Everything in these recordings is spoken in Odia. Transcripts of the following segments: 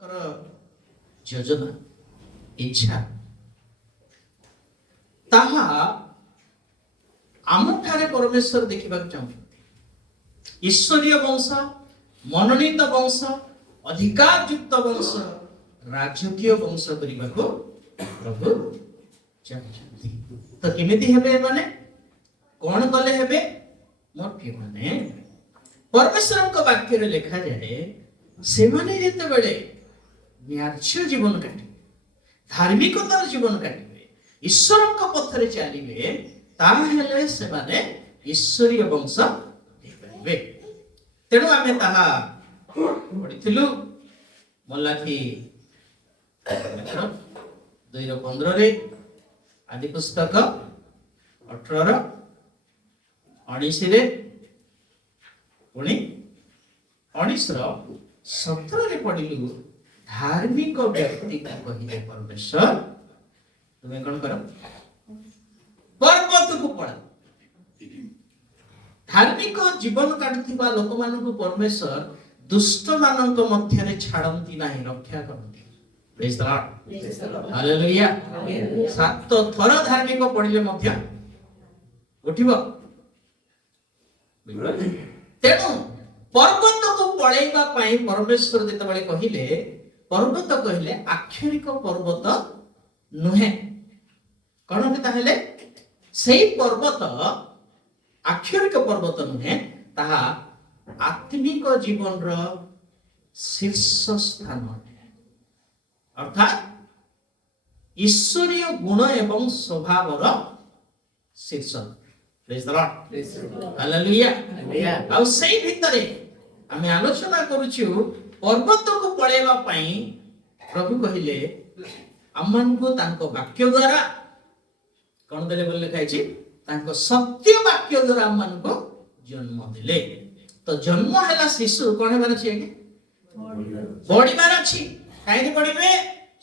ଯୋଜନା ଇଚ୍ଛା ତାହା ଆମଠାରେ ପରମେଶ୍ୱର ଦେଖିବାକୁ ଚାହୁଁଛନ୍ତି। ଈଶ୍ୱରୀୟ ବଂଶ, ମନୋନୀତ ବଂଶ, ଅଧିକାର ଯୁକ୍ତ ବଂଶ, ରାଜକୀୟ ବଂଶ କରିବାକୁ ପ୍ରଭୁ ଚାହୁଁଛନ୍ତି। ତ କେମିତି ହେବେ ଏମାନେ? କଣ କଲେ ହେବେ? ମୋର ପ୍ରିୟମାନେ, ପରମେଶ୍ୱରଙ୍କ ବାକ୍ୟରେ ଲେଖାଯାଏ ସେମାନେ ଯେତେବେଳେ ନ୍ୟାଯ୍ୟ ଜୀବନ କାଟିବେ, ଧାର୍ମିକତାର ଜୀବନ କାଟିବେ, ଈଶ୍ୱରଙ୍କ ପଥରେ ଚାଲିବେ, ତାହେଲେ ସେମାନେ ଈଶ୍ୱରୀୟ ବଂଶ ହେଇପାରିବେ। ତେଣୁ ଆମେ ତାହା ପଢିଥିଲୁ ମଲାଖି 2:15, ଆଦି ପୁସ୍ତକ 18:19, ପୁଣି 19:17 ପଢିଲୁ। ଧାର୍ମିକ ବ୍ୟକ୍ତିକୁ କହିଲେ ପରମେଶ୍ୱର ତୁମେ କଣ କର? ପର୍ବତକୁ ପଳାଅ। ଧାର୍ମିକ ଜୀବନ କାଟୁଥିବା ଲୋକମାନଙ୍କୁ ପରମେଶ୍ୱର ଦୁଷ୍ଟ ମାନଙ୍କ ମଧ୍ୟରେ ଛାଡନ୍ତି ନାହିଁ, ରକ୍ଷା କରନ୍ତି। ପ୍ରେଜ୍ ଦ ଲର୍ଡ, ହାଲେଲୁୟା। 7 ଥର ଧାର୍ମିକ ପଢିଲେ ମଧ୍ୟ ଉଠିବ। ତେଣୁ ପର୍ବତକୁ ପଳେଇବା ପାଇଁ ପରମେଶ୍ୱର ଯେତେବେଳେ କହିଲେ, ପର୍ବତ କହିଲେ ଆକ୍ଷରିକ ପର୍ବତ ନୁହେଁ। କଣ ତାହେଲେ? ସେଇ ପର୍ବତ ଆକ୍ଷରିକ ପର୍ବତ ନୁହେଁ, ତାହା ଆତ୍ମିକ ଜୀବନର ଶୀର୍ଷ ସ୍ଥାନ, ଅର୍ଥାତ୍ ଈଶ୍ୱରୀୟ ଗୁଣ ଏବଂ ସ୍ୱଭାବର ଶୀର୍ଷ। ପ୍ରେଜ୍ ଦ ଲର୍ଡ, ହାଲେଲୁୟା। ଆଉ ସେଇ ଭିତରେ ଆମେ ଆଲୋଚନା କରୁଛୁ ପର୍ବତକୁ ପଳେଇବା ପାଇଁ ପ୍ରଭୁ କହିଲେ ଆମମାନଙ୍କୁ ତାଙ୍କ ବାକ୍ୟ ଦ୍ୱାରା କଣ ଦେଲେ ବୋଲି ଲେଖା ହେଇଛି? ତାଙ୍କ ସତ୍ୟ ବାକ୍ୟ ଦ୍ୱାରା ଆମମାନଙ୍କୁ ଜନ୍ମ ଦେଲେ। ତ ଜନ୍ମ ହେଲା ଶିଶୁ କଣ ହେବାର ଅଛି? ଆଜ୍ଞା ବଢିବାର ଅଛି। କାହିଁକି ବଢିବେ?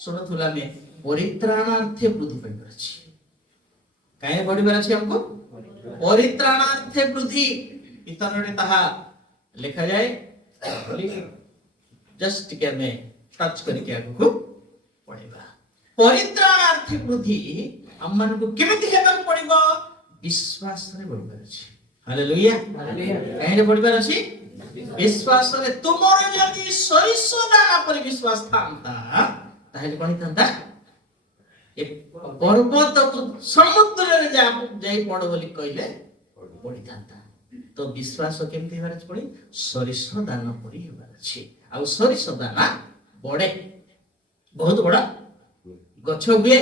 ଶୁଣୁଥିଲୁ ଆମେ ପରିତ୍ରାଣାର୍ଥେ ବୃଦ୍ଧି ପାଇବାର ଅଛି। କାହିଁକି ବଢିବାର ଅଛି? ଆମକୁ ପରିତ୍ରାଣାର୍ଥେ ବୃଦ୍ଧି। ପିତରରେ ତାହା ଲେଖାଯାଏ। ଜଷ୍ଟ ଟିକେ ଆମେ ଟଚ୍ କରିକି ଆଗକୁ ପଢିବା। ପରିତ୍ରାଣାର୍ଥେ ବୃଦ୍ଧି ଆମମାନଙ୍କୁ କେମିତି ହେବାକୁ ପଡିବ? ବିଶ୍ୱାସରେ ବଢିବାର ଅଛି। ହାଲେଲୁୟା। କାହିଁକି ବଢିବାର ଅଛି? ବିଶ୍ୱାସରେ। ତୁମର ଯଦି ସୋରିଷ ଦାନା ପରି ବିଶ୍ୱାସ ଥାନ୍ତା, ତାହେଲେ କଣ ହେଇଥାନ୍ତା? ପର୍ବତକୁ ସମୁଦ୍ରରେ ଯାଇ ପଡ ବୋଲି କହିଲେ ପଡିଥାନ୍ତା। ତ ବିଶ୍ୱାସ କେମିତି ହେବାର ଅଛି? ସୋରିଷ ଦାନା ପରି ହେବାର ଅଛି। ଆଉ ସୋରିଷ ଦାନା ବଢେ, ବହୁତ ବଡ ଗଛ ହୁଏ।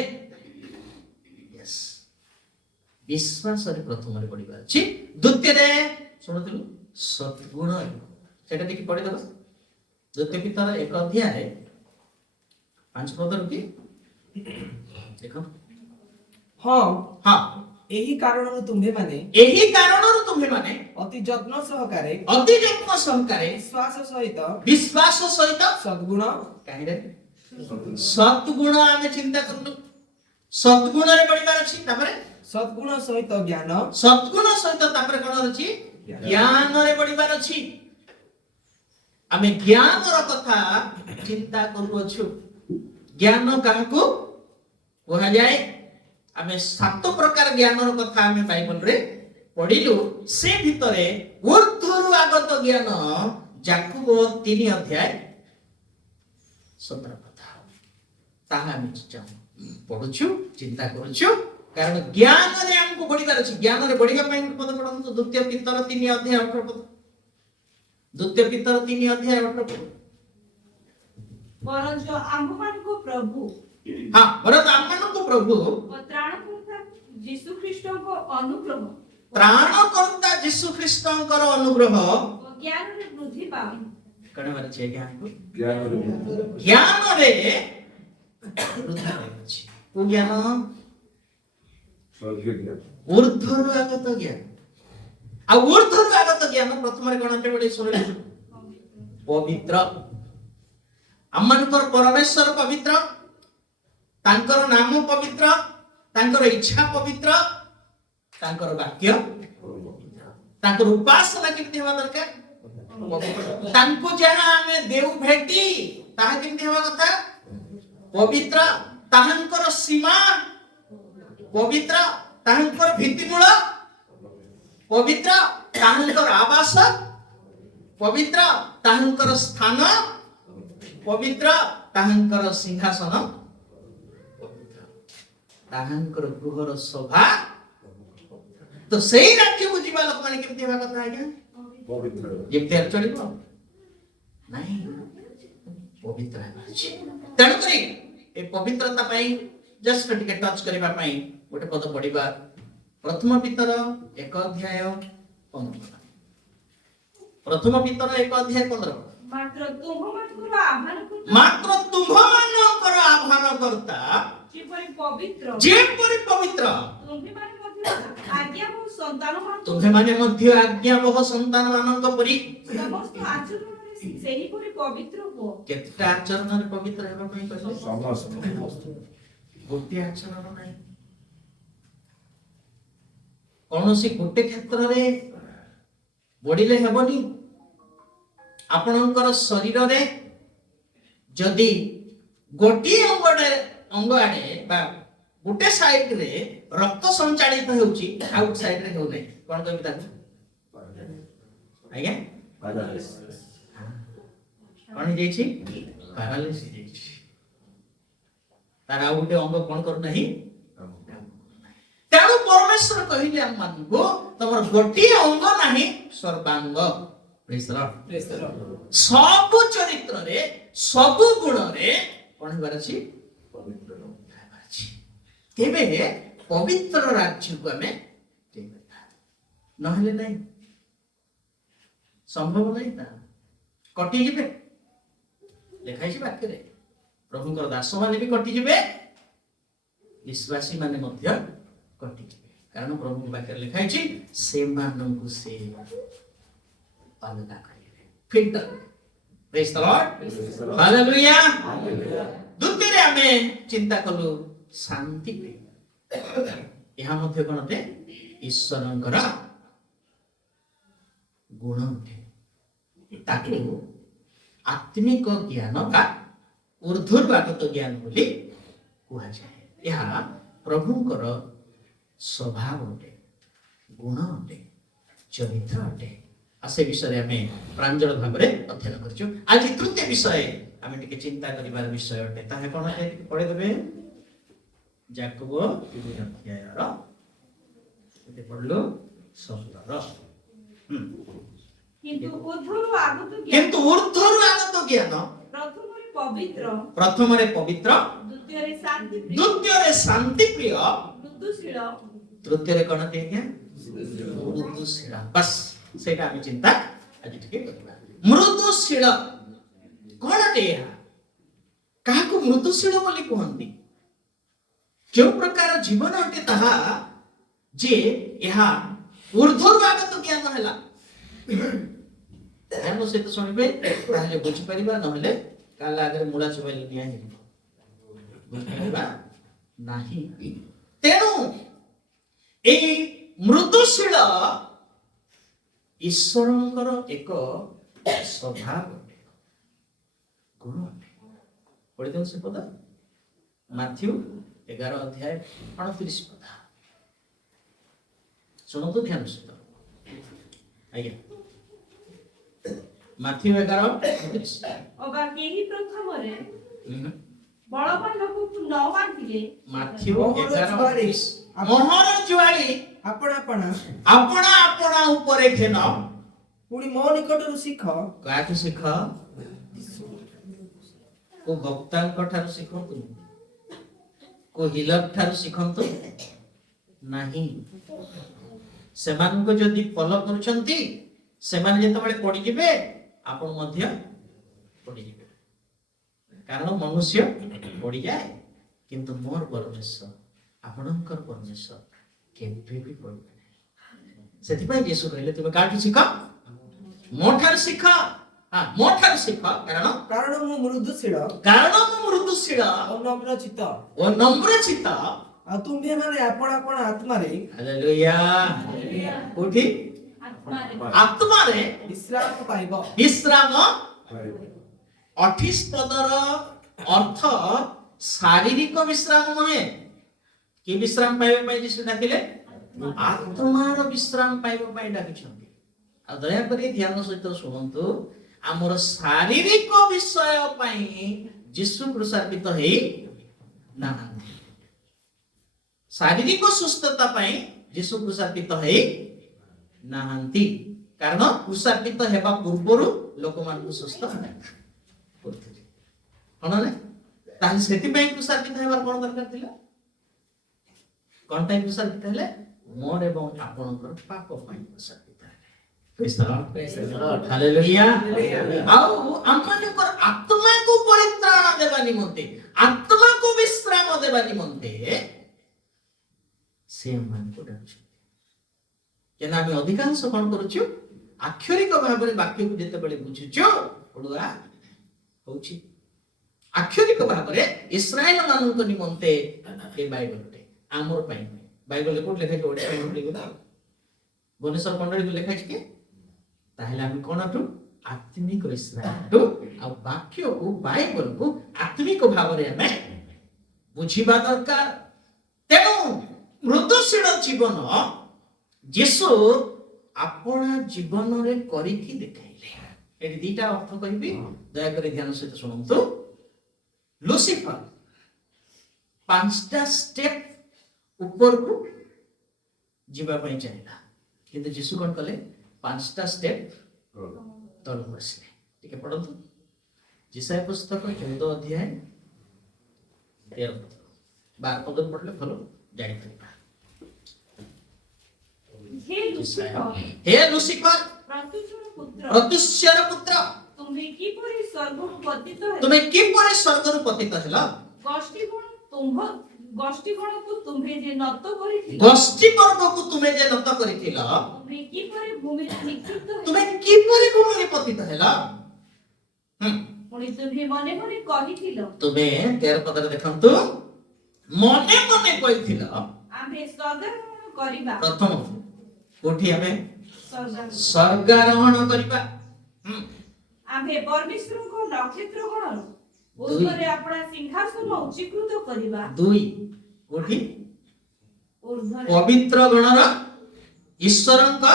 ବିଶ୍ୱାସରେ ପ୍ରଥମରେ ପଢିବାର ଅଛି। ଦ୍ୱିତୀୟରେ ଶୁଣୁଥିଲୁ ସଦ୍ଗୁଣ, ସେଟା ଟିକେ ପଢିଦେବା। ଦ୍ୱିତୀୟ ପିତର 1:5 କି ଦେଖ। ହଁ ହଁ, ଏହି କାରଣରୁ ତୁମ୍ଭେମାନେ ଅତି ଯତ୍ନ ସହକାରେ ବିଶ୍ୱାସ ସହିତ ସଦ୍ଗୁଣ। କାହିଁରେ ସଦ୍ଗୁଣ ଆମେ ଚିନ୍ତା କରୁ? ସଦ୍ଗୁଣରେ ପଢିବାର ଅଛି। ତାପରେ ସଦ୍ଗୁଣ ସହିତ ଜ୍ଞାନ, ସଦ୍ଗୁଣ ସହିତ ତାପରେ କଣ ଅଛି? ଜ୍ଞାନରେ ପଢିବାର ଅଛି। ଆମେ ଜ୍ଞାନର କଥା ଚିନ୍ତା କରୁଅଛୁ। ଜ୍ଞାନ କାହାକୁ କୁହାଯାଏ? ଆମେ 7 ପ୍ରକାର ଜ୍ଞାନର କଥା ଆମେ ବାଇବଲରେ ପଢିଲୁ। ସେ ଭିତରେ ଊର୍ଦ୍ଧ୍ୱରୁ ଆଗତ ଜ୍ଞାନ ଯାକୋବ 3:17 କଥା, ତାହା ଆମେ ପଢୁଛୁ, ଚିନ୍ତା କରୁଛୁ। କାରଣ ଜ୍ଞାନରେ ଆମକୁ ବଢିବାର ଅଛି। ଜ୍ଞାନରେ ବଢିବା ପାଇଁ ପଦ ପଢନ୍ତୁ। ଦ୍ୱିତୀୟ ପିତର 3:18 ପଦ। ଦ୍ୱିତୀୟ ପିତର 3:18 ପଦ। ବରଂ ଆମ୍ଭମାନଙ୍କୁ ପ୍ରଭୁ ତ୍ରାଣକର୍ତ୍ତା ଯୀଶୁ ଖ୍ରୀଷ୍ଟଙ୍କର ଅନୁଗ୍ରହ ଜ୍ଞାନରେ ବୃଦ୍ଧି ପାଉ। କଣ ଅଛି? ଜ୍ଞାନରେ ବୃଦ୍ଧି ପାଉଛି। ଜ୍ଞାନ ଊର୍ଦ୍ଧ୍ୱରୁ ଆଗତ ଜ୍ଞାନ। ଆଉ ଊର୍ଦ୍ଧ୍ୱରୁ ଆଗତ ଜ୍ଞାନ ପ୍ରଥମରେ କଣ ଶୁଣିଲୁ? ପବିତ୍ର। ଆମମାନଙ୍କର ପରମେଶ୍ୱର ପବିତ୍ର, ତାଙ୍କର ନାମ ପବିତ୍ର, ତାଙ୍କର ଇଚ୍ଛା ପବିତ୍ର, ତାଙ୍କର ବାକ୍ୟ ପବିତ୍ର। ତାଙ୍କର ଉପାସନା କେମିତି ହେବା ଦରକାର? ତାଙ୍କୁ ଯାହା ଆମେ ଦେଉ ଭେଟି ତାହା କେମିତି ହେବା କଥା? ପବିତ୍ର, ତାହାଙ୍କର ସୀମା ପବିତ୍ର, ତାହାଙ୍କର ଭିତ୍ତିମୂଳ ପବିତ୍ର, ତାହାଙ୍କର ଆବାସ ପବିତ୍ର, ତାହାଙ୍କର ସ୍ଥାନ ପବିତ୍ର, ତାହାଙ୍କର ସିଂହାସନ ପବିତ୍ର, ତାହାଙ୍କର ଗୃହର ଶୋଭା। ତ ସେଇ ରାଜ୍ୟକୁ ଯିବା ଲୋକମାନେ କେମିତି ହେବା କଥା ଆଜ୍ଞା? ଯେମିତି ଚଳିବ ନାହିଁ, ପବିତ୍ର ହେବା ଅଛି। ତେଣୁକରି ଏ ପବିତ୍ରତା ପାଇଁ ଜଷ୍ଟ ଟିକେ ଟଚ୍ କରିବା ପାଇଁ ଗୋଟେ ପଦ ପଢିବା। ପ୍ରଥମ ପିତର 1:15। ପ୍ରଥମ ପିତର 1:15। ମାତ୍ର ତୁମ୍ଭମାନଙ୍କର ଆହ୍ୱାନକର୍ତ୍ତା ଯେପରି ପବିତ୍ର ତୁମ୍ଭେମାନେ ମଧ୍ୟ ଆଜ୍ଞାବହ ସନ୍ତାନମାନଙ୍କ ପରି ସମସ୍ତ ଆଚରଣରେ ସେହିପରି ପବିତ୍ର ହୁଅ। କେତେଟା ଆଚରଣରେ ପବିତ୍ର ହେବା ପାଇଁ କହିଲେ? ଗୋଟିଏ ଆଚରଣ ନାହିଁ। କୌଣସି ଗୋଟେ କ୍ଷେତ୍ରରେ ବଢିଲେ ହେବନି। ଆପଣଙ୍କର ଶରୀରରେ ଯଦି ଗୋଟିଏ ଅଙ୍ଗ ଆଡେ ବା ଗୋଟେ ସାଇଡରେ ରକ୍ତ ସଞ୍ଚାଳିତ ହେଉଛି, ଆଉ ଗୋଟେ ସାଇଡରେ ହେଉନାହିଁ, କଣ କହିବି ତାକୁ? ଆଜ୍ଞା କଣ ହେଇଯାଇଛି? ପାରାଲିସିସ୍ ହେଇଯାଇଛି। ତାର ଆଉ ଗୋଟେ ଅଙ୍ଗ କଣ କରୁନାହିଁ? ତେଣୁ ପରମେଶ୍ୱର କହିଲେ ଆମମାନଙ୍କୁ ତମର ଗୋଟିଏ ଅଙ୍ଗ ନାହିଁ, ସର୍ବାଙ୍ଗ। ସବୁ ଚରିତ୍ରରେ ସବୁ ଗୁଣରେ କଣ ହେବାର ଅଛି? କେବେ ପବିତ୍ର ରାଜ୍ୟକୁ ଆମେ ନହେଲେ ନାହିଁ, ସମ୍ଭବ ନାହିଁ। ତା କଟିଯିବେ। ଲେଖାଇଛି ବାକ୍ୟରେ, ପ୍ରଭୁଙ୍କର ଦାସମାନେ ବି କଟିଯିବେ, ବିଶ୍ୱାସୀ ମାନେ ମଧ୍ୟ କଟିଯିବେ। କାରଣ ପ୍ରଭୁଙ୍କ ବାକ୍ୟରେ ଲେଖାଇଛି ସେମାନଙ୍କୁ ସେ ଅଲଗା କରିବେ, ଫିଲ୍ଟର। ପ୍ରେଜ୍ ଦ ଲର୍ଡ, ହାଲେଲୁୟା। ଦ୍ୱିତୀୟରେ ଆମେ ଚିନ୍ତା କଲୁ ଶାନ୍ତି ପ୍ରିୟ। ଏହା ମଧ୍ୟ କଣ ଅଟେ? ଈଶ୍ୱରଙ୍କର ଗୁଣ ଅଟେ। ତାକୁ ଆତ୍ମିକ ଜ୍ଞାନ ବା ଊର୍ଦ୍ଧ୍ୱର୍ବାଗତ ଜ୍ଞାନ ବୋଲି କୁହାଯାଏ। ଏହା ପ୍ରଭୁଙ୍କର ସ୍ୱଭାବ ଅଟେ, ଗୁଣ ଅଟେ, ଚରିତ୍ର ଅଟେ। ଆଉ ସେ ବିଷୟରେ ଆମେ ପ୍ରାଞ୍ଜଳ ଭାବରେ ଅଧ୍ୟୟନ କରିଛୁ। ଆଜି ତୃତୀୟ ବିଷୟ ଆମେ ଟିକେ ଚିନ୍ତା କରିବାର ବିଷୟ ଅଟେ। ତାହା କଣ ଅଟେ? ଟିକେ ପଢିଦେବେ। ଯାକୋବ 3:17 ପଢିଲୁ। କିନ୍ତୁ ଊର୍ଦ୍ଧ୍ୱରୁ ଆଗତ ଜ୍ଞାନ ପ୍ରଥମରେ ପବିତ୍ର, ଦ୍ୱିତୀୟରେ ଶାନ୍ତିପ୍ରିୟ, ତୃତୀୟରେ କଣ ଆଜ୍ଞା? ମୃଦୁଶୀଳ। ବାସ୍ ସେଇଟା ଆମେ ଚିନ୍ତା ଆଜି ଟିକେ କରିବା। ମୃଦୁଶୀଳ କଣ ଏହା? କାହାକୁ ମୃଦୁଶୀଳ ବୋଲି କୁହନ୍ତି? କେଉଁ ପ୍ରକାର ଜୀବନ ଅଟେ ତାହା ଯେ ଏହା ଊର୍ଦ୍ଧ୍ୱରୁ ଆଗତ ଜ୍ଞାନ ହେଲା? ଧ୍ୟାନ ସହିତ ଶୁଣିବେ, ତାହେଲେ ବୁଝିପାରିବା। ନହେଲେ କାଲା ଆଗରେ ମୂଳା ଚୋବାଇଲେ ନିଆଁ ହେଇଯିବ, ବୁଝିପାରିବା ନାହିଁ। ତେଣୁ ଏହି ମୃଦୁଶୀଳ ଈଶ୍ୱରଙ୍କର ଏକ ସ୍ୱଭାବ ଅଟେ, ଗୁଣ ଅଟେ। ପଢିଦେଉ ସେ ପଦ, ମାଥ୍ୟୁ 11:29 ପଦ। ଶୁଣନ୍ତୁ ଧ୍ୟାନ ସହିତ। ଆଜ୍ଞା, ମାଥ୍ୟୁ 11:29। ଅବା କେହି ପ୍ରଥମରେ ବଳବାନକୁ ନ ବାନ୍ଧିଲେ, ମାଥ୍ୟୁ 11:29। ମୋହର ଜୁଆଳି ଆପଣା ଆପଣା ଉପରେ ଘେନ, ପୁଣି ମୋ ନିକଟରୁ ଶିଖ। କାହାଠୁ ଶିଖ? କୋଉ ବକ୍ତାଙ୍କ ଠାରୁ ଶିଖନ୍ତୁ, କୋଉ ହିଲର ଠାରୁ ଶିଖନ୍ତୁ ନାହିଁ। ସେମାନଙ୍କୁ ଯଦି ଫଲୋ କରୁଛନ୍ତି, ସେମାନେ ଯେତେବେଳେ ପଡିଯିବେ, ଆପଣ ମଧ୍ୟ ପଡିଯିବେ। କାରଣ ମନୁଷ୍ୟ ପଡିଯାଏ, କିନ୍ତୁ ମୋର ପରମେଶ୍ୱର, ଆପଣଙ୍କର ପରମେଶ୍ୱର କେବେ ବି ପଡିବେ ନାହିଁ। ସେଥିପାଇଁ ଯୀଶୁ କହିଲେ ତୁମେ କାହାଠୁ ଶିଖ? ମୋ ଠାରୁ ଶିଖ। ମୋ ଠାରୁ ଶିଖ, କାରଣ ମୁଁ ମୃଦୁଶୀଳ ଓ ନମ୍ରଚିତ୍ତ। ଆଉ ତୁମ୍ଭେମାନେ ଆପଣ ଆତ୍ମାରେ, ହାଲେଲୁୟା, କୋଉଠି? ଆତ୍ମାରେ ଆତ୍ମାରେ ବିଶ୍ରାମ ପାଇବ। 28 ପଦର ଅର୍ଥ ଶାରୀରିକ ବିଶ୍ରାମ ନୁହେଁ। କି ବିଶ୍ରାମ ପାଇବା ପାଇଁ ଯୀଶୁ ଡାକିଲେ? ଆତ୍ମାର ବିଶ୍ରାମ ପାଇବା ପାଇଁ ଡାକିଛନ୍ତି। ଆଉ ଦୟାକରି ଧ୍ୟାନ ସହିତ ଶୁଣନ୍ତୁ, ଆମର ଶାରୀରିକ ବିଷୟ ପାଇଁ ଯୀଶୁ କୃଷାର୍ପିତ ହେଇ ନାହାନ୍ତି। ଶାରୀରିକ ସୁସ୍ଥତା ପାଇଁ ଯୀଶୁ କୃଷାର୍ପିତ ହେଇ ନାହାନ୍ତି, କାରଣ କୃଷାର୍ପିତ ହେବା ପୂର୍ବରୁ ଲୋକମାନଙ୍କୁ ସୁସ୍ଥ କରୁଥିଲେ। କଣ ନା? ତାହେଲେ ସେଥିପାଇଁ କୃଷାର୍ପିତ ହେବାର କଣ ଦରକାର ଥିଲା? କଣ ପାଇଁ କୃଷାର୍ପିତ ହେଲେ? ମୋର ଏବଂ ଆପଣଙ୍କର ପାପ ପାଇଁ କୃଷାର୍ପିତ ହେଲେ। Praise the Lord. Hallelujah. ଆଉ ଆମମାନଙ୍କର ଆତ୍ମାକୁ ପରିତ୍ରାଣ ଦେବା ନିମନ୍ତେ, ଆତ୍ମାକୁ ବିଶ୍ରାମ ଦେବା ନିମନ୍ତେ ସେ ଆମମାନଙ୍କୁ ଡାକୁଛନ୍ତି। କେନ ଆମେ ଅଧିକାଂଶ କଣ କରୁଛୁ? ଆକ୍ଷରିକ ଭାବରେ ବାକ୍ୟକୁ ଯେତେବେଳେ ବୁଝୁଛୁ, ପଢୁଆ ହଉଛି ଆକ୍ଷରିକ ଭାବରେ ଇସ୍ରାଏଲ ମାନଙ୍କ ନିମନ୍ତେ ଏ ବାଇବଲଟେ ଆମର ପାଇଁ। ବାଇବଲରେ କୋଉଠି ଲେଖା ହେଇଛି? ଓଡ଼ିଆ ବାଇବଲରେ ଭୁବନେଶ୍ୱର ମଣ୍ଡଳୀକୁ ଲେଖା ହେଇଛି କି? ତାହେଲେ ଆମେ କଣଠୁ? ଆତ୍ମିକ ଇସ୍ରାଏଲଠୁ। ଆଉ ବାକ୍ୟକୁ ବାଇବଲକୁ ଆତ୍ମିକ ଭାବରେ ଆମେ ବୁଝିବା ଦରକାର। ତେଣୁ ମୃଦୁଶୀଳ ଜୀବନ ଯୀଶୁ ଆପଣା ଜୀବନରେ କରିକି ଦେଖାଇଲେ। ଏଠି ଦିଟା ଅର୍ଥ କହିବି, ଦୟାକରି ଧ୍ୟାନ ସହିତ ଶୁଣନ୍ତୁ। ଲୁସିଫର 5ଟା ଷ୍ଟେପ ଉପରକୁ ଯିବା ପାଇଁ ଚାହିଁଲା, କିନ୍ତୁ ଯୀଶୁ କଣ କଲେ? 5ଟା ଷ୍ଟେପ ତଳକୁ ଆସିଲେ। ଟିକେ ପଢନ୍ତୁ ଯିଶାୟା ପୁସ୍ତକ 14 ଅଧ୍ୟାୟ 13 ପଦ। 12 ପଦରୁ ପଢିଲେ ଭଲ ଜାଣିପାରିବା। हे लुसिफर, प्रत्युष्यर पुत्र, तुम्हें किपरि स्वर्गरु पतित हेल? तुम्हें किपरि स्वर्गरु पतित हेल? गोष्ठी गणको तुम्हें जे नत करिथिल, गोष्ठी वर्गको तुम्हें जे नत करिथिल, तुम्हें किपरि भूमि निक्षिप्त हेल? तुम्हें किपरि भूमिरे पतित हेल? पुଣି तुम्हें मने मने कहिथिल, तुम्हें 13 पदरे देखंतु, मने मने कहिथिल आम्हे स्वर्गारोहण करिबा। प्रथम कोठी आमे स्वर्गारोहण स्वर्गारोहण करिबा। आम्हे परमेश्वरको नक्षत्र गण ऊर्ध्वरे अपना सिंहासन उच्चीकृत करिबा। 2 कोठी ऊर्ध्वरे पवित्र गणर ईश्वरଙ୍କ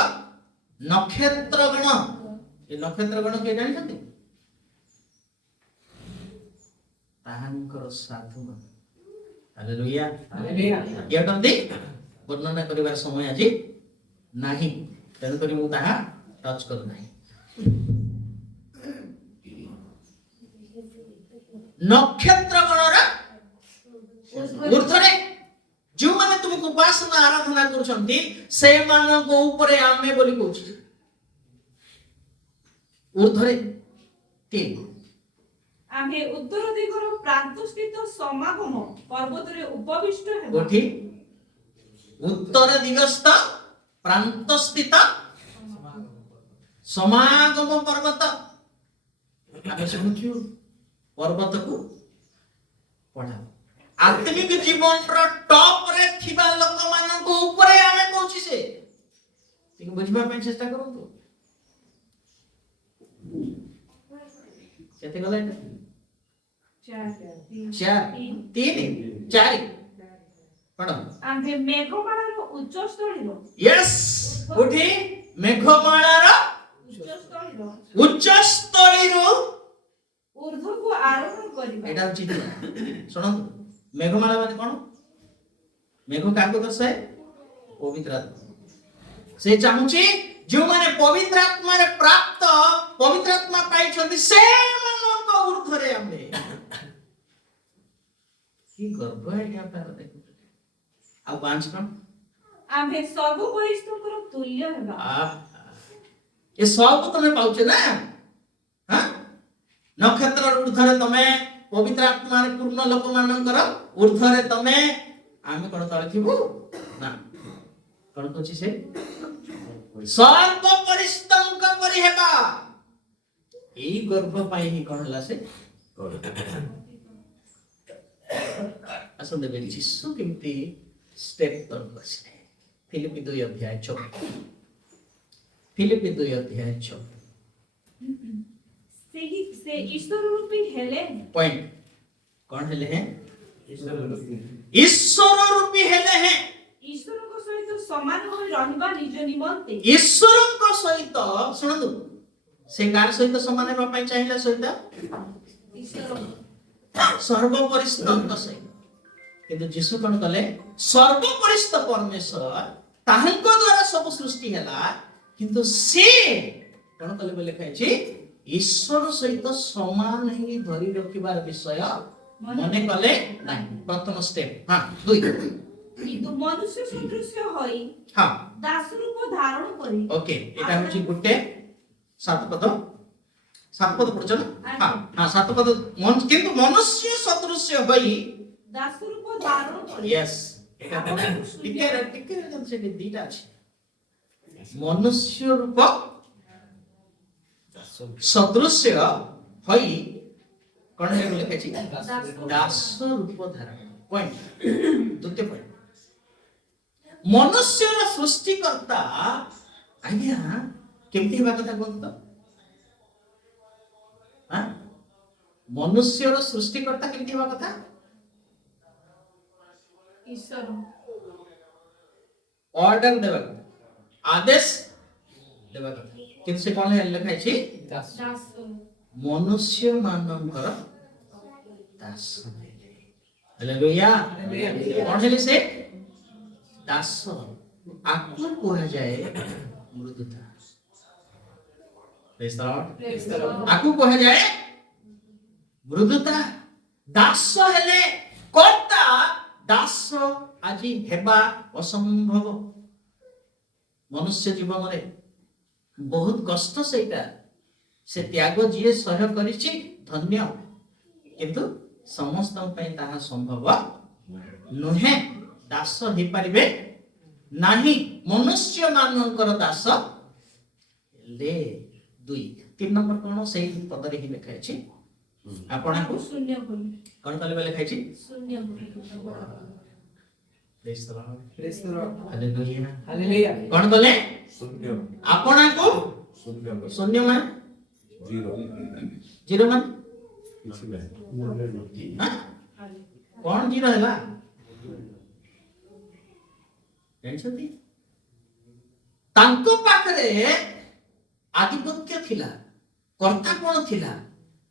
नक्षत्र गण। ए नक्षत्र गण के जानिଛନ୍ତି? ताहांकर साधु गण। Hallelujah hallelujah. ये कन्दी वर्णना करिवार समय आज नाही, तेन करी मु ताहा टच करू नाही। नक्षत्र गणर ऊर्ध्वरे जो माने तुमको उपासना आराधना करूछंती से मानको ऊपरे आमे बोली कहूछि। ऊर्ध्वरे 3 आम्हे उत्तर दिगର प्राନ୍ତ स्थित समागम पर्वतरे उपविष्ट हेबो। कोठी उत्तर दिगस्थ प्रांत स्थित समागम पर्वत। आमे शुणुछु पर्वत को पढ़ा। आत्मिक जीवन रो टॉप रे थिबा लोक मानको ऊपरे आमे कहूछि से। ठीक बुझबा ପାଇଁ चेष्टा करंतु। केते गला एटा? 4 पढ़ो। आम्हे मेघमाଳାର ଉଚ୍ଚ ସ୍ଥଳୀର यस कोठी मेघमाଳାର उच्च स्थळीरो ऊर्ध्वକୁ आरोहण करिबा। एटा होची सुनो मेघमाला माने कोन? मेघ काको दर्शाए? पवित्र आत्मा। से चाहुची जो माने पवित्र आत्मा रे प्राप्त पवित्र आत्मा पाई छथि से मानको ऊर्ध्वरे आमे की गर्व है या तार देखो। आ 5 कोन आम्हे सर्वोपरिष्ठଙ୍କର तुल्य हेबा। ये सब तमे पाउचे ना? हां नक्षत्र ऊर्ध्वरे तमे पवित्र आत्मा रे पूर्ण लोक मानकर ऊर्ध्वरे तमे आमे कोन तळे थिबु ना? कोन कहछि से सर्व परिष्ठंक परि हेबा। एई गर्भ पाई ही कोन हला से असं देबे यीशु केमती स्टेप तळ बसले। फिलिपी 2 अध्याय 14 फिलिपी 2 अध्याय 14 से ईश्वर रूपी हेले पॉइंट कौन हेले हैं ईश्वर रूपी हेले हैं ईश्वर को सहित समान होई रहबा निज निमंते ईश्वर को सहित सुनंदु से कार सहित समान हेबा पई चाहिला सहित ईश्वर सर्वपरिस्थ सहित किंतु जीसु कौन कले सर्वपरिस्थ परमेश्वर ताहंक द्वारा सब सृष्टि हैला किंतु से कौन कले बोले कहछि ईश्वर सहित समान ही धरि रखिबार विषय मने कले नाही प्रथम स्टेप हां दुई किंतु मनुष्य सदृश होई हां दास रूप धारण करी ओके एटा होछि गुटे सात पद पढछ ना हां हां सात पद किंतु मनुष्य सदृश होई दास रूप धारण करी यस एटा टिके से दीटा अछि मनुष्य रूप सदृश होई कौन है लिखा छी दास रूप धारण पॉइंट द्वितीय पॉइंट मनुष्य सृष्टिकर्ता आज्ञा केमती हेबा कथा कोन तो हां मनुष्य सृष्टिकर्ता केमती हेबा कथा ईश्वर ऑर्डर देबा आदेश देबा कथा किंतु से कौन है लिखा छी दास मनुष्य मानकर दास हालेलुया कौन है से दास आत्मा कोहा जाए मृदुता प्रेज द लॉर्ड आकु कोहा जाए मृदुता दास हेले कर्ता दास आजि हेबा असंभव मनुष्य जीवन रे बहुत कष्ट सेटा से त्याग जीए सह्य करिछि धन्य किंतु समस्त पई ताहा संभव नुहे दास हे परिबे नाही मनुष्य मानकर दास ले दुई तीन नंबर कोन सही पद रे ही लिखा अछि आपना को शून्य बोली कोन कले लिखा अछि शून्य बोली praise the praise the Lord hallelujah hallelujah कोन कले शून्य आपना को शून्य शून्य मान जीरो जीरो मान किसी में हां कोन जीरो हैला जानछथि तांको पाखरे आधिपत्य थिला कर्ता कोन थिला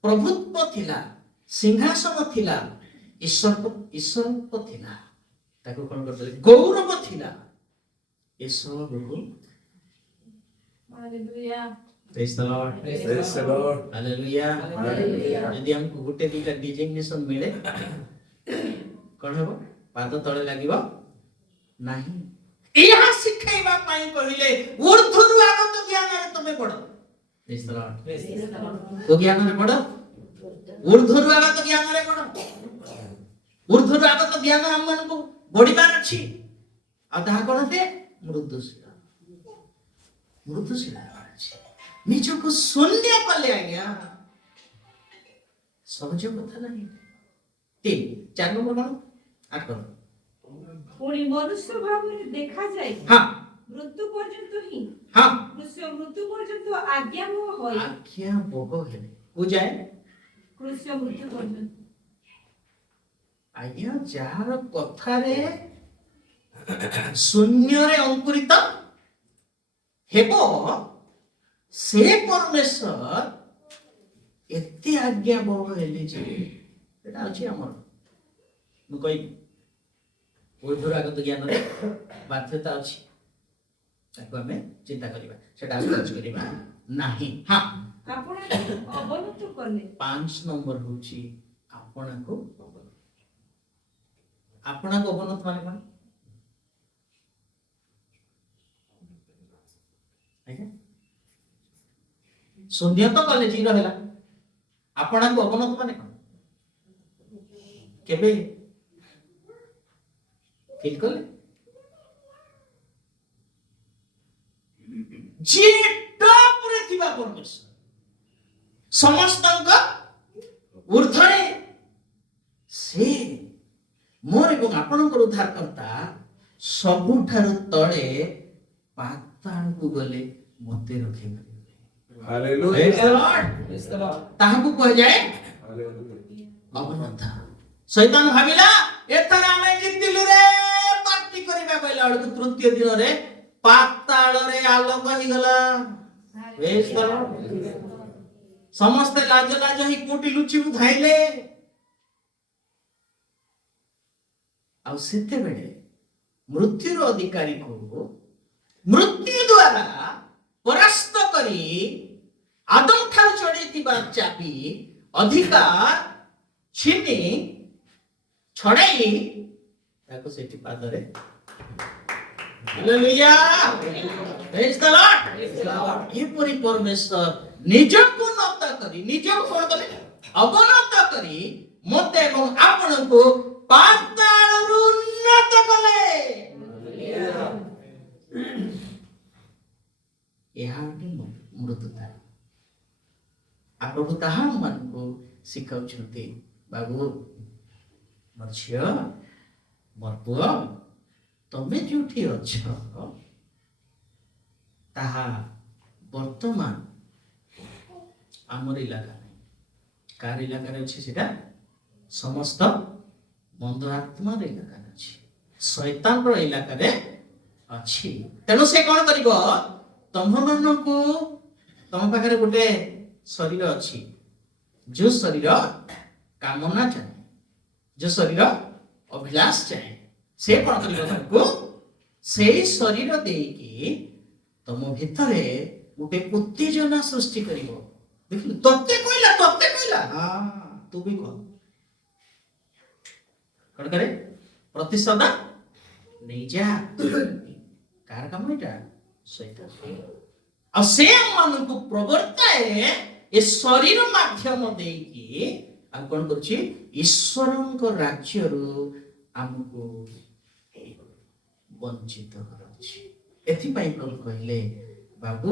प्रभुत्व थिला सिंहासन थिला ईश्वर थिला ताको कोन करले गौरव थिला ए सब hallelujah praise the Lord praise the Lord hallelujah hallelujah यदि हमको गुटे दीटा डिजिग्नेशन मिले कोन हेबो पाद तळे लागिबो नाही इहा शिखाइबा पाई कहिले ऊर्ध्वरु आगत ज्ञान रे तमे पढो प्रेज द लॉर्ड को ज्ञान रे पढो ऊर्ध्वरु आगत ज्ञान रे पढो ऊर्ध्वरु आगत ज्ञान हम मन को बढिबार अछि आ ताहा कोन ते मृदुशील अछि निजको शून्य कले आज्ञा सहज कथा नहीं तीन चार नंबर कोन आठ करो पुणी मनुष्य भाव में देखा जाए हां मृत्यु पर्यंत ही हां मृत्यु पर्यंत आज्ञा होई आज्ञा भोग है को जाए कृष्ण मृत्यु पर्यंत आज्ञा जार कथा रे शून्य रे अंकुरित हेबो से परमेश्वर एते आज्ञा भोग हेले जे एटा अछि हमर मु कहि ऊर्ध्वरागत ज्ञान रे बाध्यता अछि ताको हमें चिंता करिबा सेटा खर्च करिबा नाही हां आपण अवनत करले 5 नंबर होछि आपना को अवनत माने कोन आज्ञा शून्य तो कले जीरो हैला आपना को अवनत माने कोन केबे फील कले जे टॉप रे थिबा परमेश्वर समस्तंक ऊर्ध्वरे से मोर एवं आपनकर उद्धार करता सबुठारु तळे पाताळ को गले मते रखे Hallelujah. Praise the Lord. Praise the Lord. ତାହାକୁ କୁହାଯାଏ Hallelujah. ଅବନତା। ଶୈତାନ ଭାବିଲା ଏଥର ଆମେ ଜିତିଲୁ ରେ, ପାର୍ଟି କରିବା କହିଲା ବେଳକୁ ତୃତୀୟ ଦିନରେ ପାତାଳରେ ଆଲୋକ ହେଇଗଲା। Praise the Lord. ସମସ୍ତେ ଲାଜ ଲାଜ ହେଇ କୋଉଠି ଲୁଚିବୁ ଧାଇଲେ। ଆଉ ସେତେବେଳେ ମୃତ୍ୟୁର ଅଧିକାରୀକୁ ମୃତ୍ୟୁ ଦ୍ୱାରା ପରାସ୍ତ କରି ଆଦମ ଠାରୁ ଚଢେଇଥିବା ଚାବି ଅଧିକାର ଛିନି ଛଡାଇ ତାକୁ ସେଠି ପାଦରେ ହାଲେଲୁୟା ପ୍ରେଜ୍ ଦ ଲର୍ଡ ଏପରି ପରମେଶ୍ୱର ନିଜକୁ ନତ କରି ନିଜକୁ କଣ କଲେ ଅବନତ କରି ମୋତେ ଏବଂ ଆପଣଙ୍କୁ ପାତାଳରୁ ଉନ୍ନତ କଲେ। ଏହା ଗୋଟେ ମୃତ୍ୟୁତା। ଆଉ ପ୍ରଭୁ ତାହା ଆମମାନଙ୍କୁ ଶିଖାଉଛନ୍ତି ବାବୁ ମୋର ଝିଅ ମୋର ପୁଅ ତମେ ଯୋଉଠି ଅଛ ତାହା ବର୍ତ୍ତମାନ ଆମର ଇଲାକା ନାହିଁ। କାହାର ଇଲାକାରେ ଅଛି ସେଟା ସମସ୍ତ ବନ୍ଧୁ ଆତ୍ମାର ଇଲାକାରେ ଅଛି, ଶୈତାନର ଇଲାକାରେ ଅଛି। ତେଣୁ ସେ କଣ କରିବ ତମମାନଙ୍କୁ ତମ ପାଖରେ ଗୋଟେ ଶରୀର ଅଛି ଯୋଉ ଶରୀର କାମନା ଚାହେଁ, ଯୋଉ ଶରୀର ଅଭିଳାଷ ଚାହେଁ, ସେ କଣ କରିବ ତାଙ୍କୁ ସେଇ ଶରୀର ଦେଇକି ତମ ଭିତରେ ଗୋଟେ ଉତ୍ତେଜନା ସୃଷ୍ଟି କରିବ। ଦେଖିଲୁ ତତେ କହିଲା ହଁ ତୁ ବି କହ କଣ କରେ ପ୍ରତିଶୋଧ ନେଇଯା। କାହାର କାମ ଏଇଟା ଶୈତାନ। ଆଉ ସେ ଆମମାନଙ୍କୁ ପ୍ରବର୍ତ୍ତାଏ ଏ ଶରୀର ମାଧ୍ୟମ ଦେଇକି ଆଉ କଣ କରୁଛି ଈଶ୍ୱରଙ୍କ ରାଜ୍ୟରୁ ଆମକୁ ବଞ୍ଚିତ କରୁଛି। ଏଥିପାଇଁ ପ୍ରଭୁ କହିଲେ ବାବୁ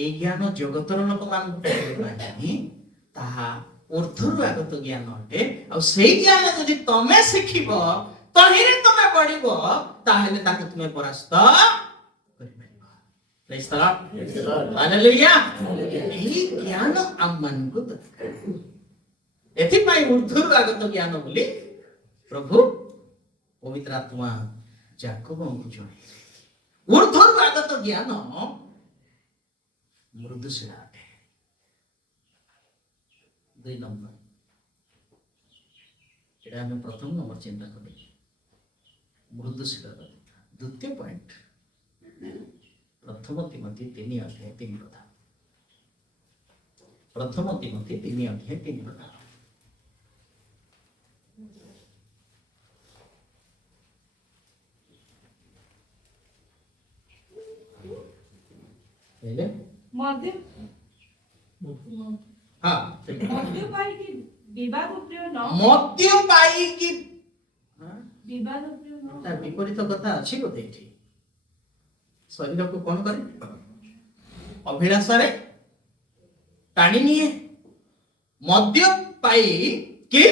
ଏଇ ଜ୍ଞାନ ଜଗତର ଲୋକମାନଙ୍କୁ ନାହିଁ, ତାହା ଊର୍ଦ୍ଧ୍ୱରୁ ଆଗତ ଜ୍ଞାନ ଅଟେ। ଆଉ ସେଇ ଜ୍ଞାନ ଯଦି ତମେ ଶିଖିବ ତହିଁରେ ତମେ ବଢିବ ତାହେଲେ ତାକୁ ତୁମେ ପରାସ୍ତ କରିପାରିବ। Praise the Lord. Hallelujah. ଏହି ଜ୍ଞାନ ଆମମାନଙ୍କୁ ଦରକାର। ଏଥିପାଇଁ ଊର୍ଦ୍ଧ୍ୱରୁ ଆଗତ ଜ୍ଞାନ ବୋଲି ପ୍ରଭୁ ପବିତ୍ର ଆତ୍ମା ଯାକୋବଙ୍କୁ ଜଣାଇଲେ। ଊର୍ଦ୍ଧ୍ୱରୁ ଆଗତ ଜ୍ଞାନ ମୃଦୁଶୀଳ ଅଟେ। 2 ନମ୍ବର ଏଟା ଆମେ ପ୍ରଥମ ନମ୍ବର ଚିନ୍ତା କଲେ ମୃଦୁଶୀଳ। ଦ୍ୱିତୀୟ ପଏଣ୍ଟ ପ୍ରଥମ ତିମୋଥୀ 3:3 କଥା। ପ୍ରଥମ ତିମୋଥୀ 3:3 କଥା। मध्य हाँ मध्य पाई की विवाद प्रिय न मद्य पाइकी विवाद प्रिय न ତା ବିପରୀତ କଥା ଅଛି ବୋଧେ ଏଠି। ଶରୀରକୁ କଣ କରେ ଅଭିଳାଷରେ ଟାଣି ନିଏ। ମଦ୍ୟ ପାଇ କି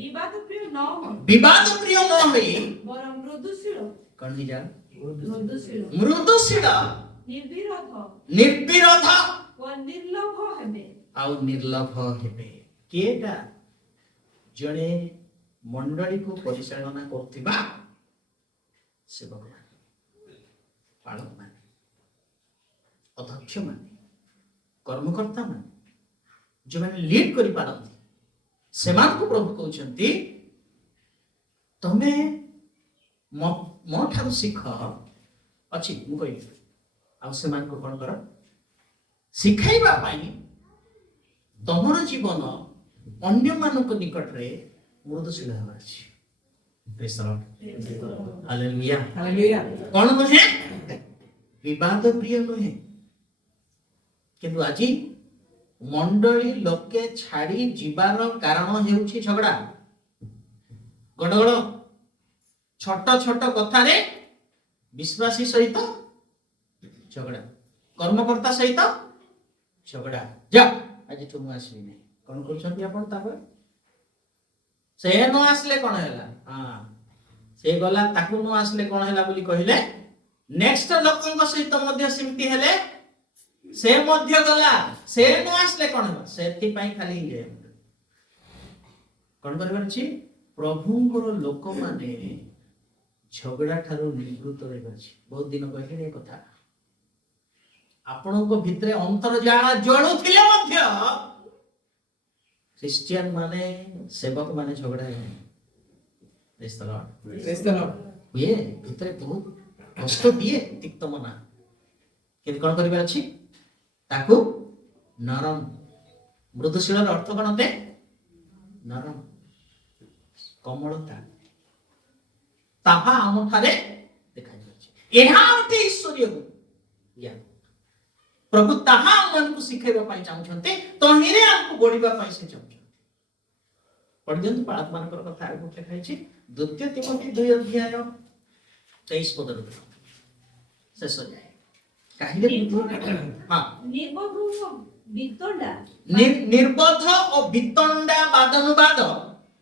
विवाद प्रिय न हो ବିବାଦ ପ୍ରିୟ ନ ହୋଇ बर मृदुशील କଣ ହେଇଯାଉ मृदुशील ମୃଦୁଶୀଳ निर्विरोध ନିର୍ବିରୋଧ व निर्लोभ हेबे ଆଉ ନିର୍ଲୋଭ ହେବେ। କିଏଟା ଜଣେ ମଣ୍ଡଳୀକୁ ପରିଚାଳନା କରୁଥିବା ସେବକମାନେ, ପାଳକମାନେ, ଅଧ୍ୟକ୍ଷମାନେ, କର୍ମକର୍ତ୍ତାମାନେ ଯେଉଁମାନେ ଲିଡ୍ କରିପାରନ୍ତି ସେମାନଙ୍କୁ ପ୍ରଭୁ କହୁଛନ୍ତି ତମେ ମୋ ଠାରୁ ଶିଖ ଅଛି ମୁଁ କହିବି। ଆଉ ସେମାନଙ୍କୁ କଣ କର ଶିଖାଇବା ପାଇଁ ତମର ଜୀବନ ଅନ୍ୟମାନଙ୍କ ନିକଟରେ ମୃଦୁଶୀଳ ହେବାର ଅଛି। ହାଲେଲୁୟା। Hallelujah. କଣ ନୁହେଁ ବିବାଦ ପ୍ରିୟ ନୁହେଁ। କିନ୍ତୁ ଆଜି ମଣ୍ଡଳୀ ଲୋକେ ଛାଡି ଯିବାର କାରଣ ହେଉଛି ଝଗଡା, ଗଡଗଡ, ଛୋଟ ଛୋଟ କଥାରେ ବିଶ୍ୱାସୀ ସହିତ ଝଗଡା, କର୍ମକର୍ତ୍ତା ସହିତ ଝଗଡା। ଯା ଆଜିଠୁ ମୁଁ ଆସିବି ନାହିଁ। କଣ କରୁଛନ୍ତି ଆପଣ? ତାପରେ ସେ ନ ଆସିଲେ କଣ ହେଲା, ହଁ ସେ ଗଲା, ତାକୁ ନ ଆସିଲେ କଣ ହେଲା ବୋଲି କହିଲେ ନେକ୍ସଟ ଲୋକଙ୍କ ସହିତ ମଧ୍ୟ ସେମିତି ହେଲେ से मध्य गला से न आसले कोन हो सेति पई खाली हे कोन करबार छी प्रभुंकर लोक माने झगड़ा ठारू निवृत्त रहबार छी बहुत दिन कहले ए कथा आपणको भितरे अंतर्जाला जळु थिले मध्य क्रिश्चियन माने सेवक माने झगड़ा है praise the Lord Praise the Lord. ये भितरे बहुत कष्ट दिए तिक्त मना कि कोन करिबार अछि ताकू नरम मृदुशील अर्थ कोन होते नरम कोमलता ताहा हम ठारे देखा जाय एहा होते ईश्वरीय ज्ञान प्रभु ताहा मन को सिखाइबा पई चाहछन्ते तहिरे हमको गोडिबा पई से चाहछन्ते पढ़ियंतु पाळत मानकर कथा आगु लिखाइ छी द्वितीय तिमोथी 2 अध्याय 23 पद शेष हो जाए काहिले हां निर्बोध और वितंडा वादनुवाद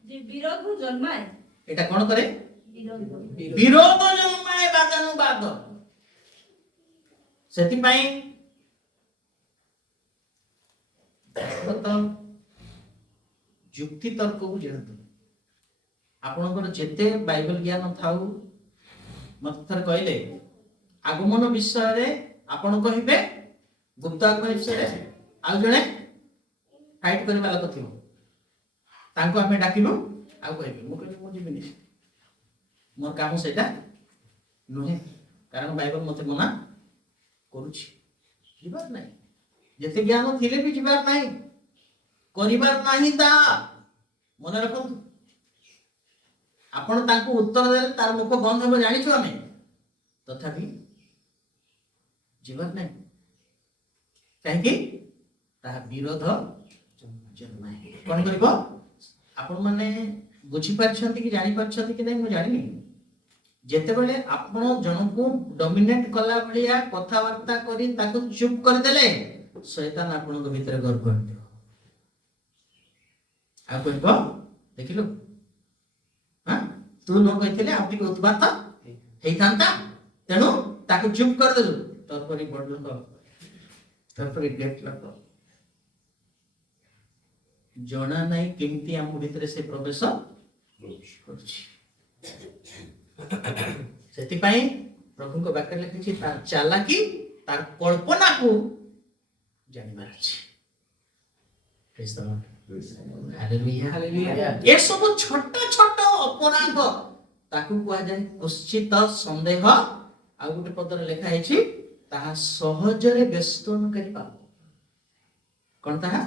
जे विरोध जन्माए एटा कोन करे विरोध विरोध जन्माए वादनुवाद सेति पई युक्ति तर्क को जानतु आपनकर जेते बाइबल ज्ञान थाउ मत थर कहले आगमन विषय रे आपण कहिबे गुप्त आगमन विषय रे आ जणे फाइट करबा लोक थियो तांको हमें डाकिलु आ कहबे मो कहले मो जिबिनी मोर काम सेटा नुहे कारण बाइबल मते मना करूछि जिबार नाही जेते ज्ञान थिले भी जिबार नाही करिबार नाही ता मने रखंतु आपण तांको उत्तर देले तार मुख बंद हो जानि छु हमें तथापि जीवन नहीं कहीं ताहा विरोध जन्माए कौन करिबो आपण माने बुझी पाछंती कि जानि पाछंती कि नहीं मु जानि जेते बेले आपण जनकू डोमिनेट कला भलिया कथा वार्ता करी ताकू चुप कर देले शैतान आपण को भीतर गर्भ कर दियो आ कहबो देखिलो हां तू न कहितले आपी को उत्पात हेई थांता तेनु ताकू चुप कर देलु तोरपरी बड़ लोक तोरपरी गेट लोक जणा नाही केमती हम भीतर से प्रवेश करछि सेति पई प्रभु को वाक्य लिखि तार चालाकी तार कल्पना को जानिबार अछि praise the Lord hallelujah Hallelujah. ये सब छोटा छोटा अपराध ताकू कुआ जाय कुश्चित संदेह आ गोटे पदरे लेखा है ताहा सहजरे बेस्तनकारी पाप कोन ताहा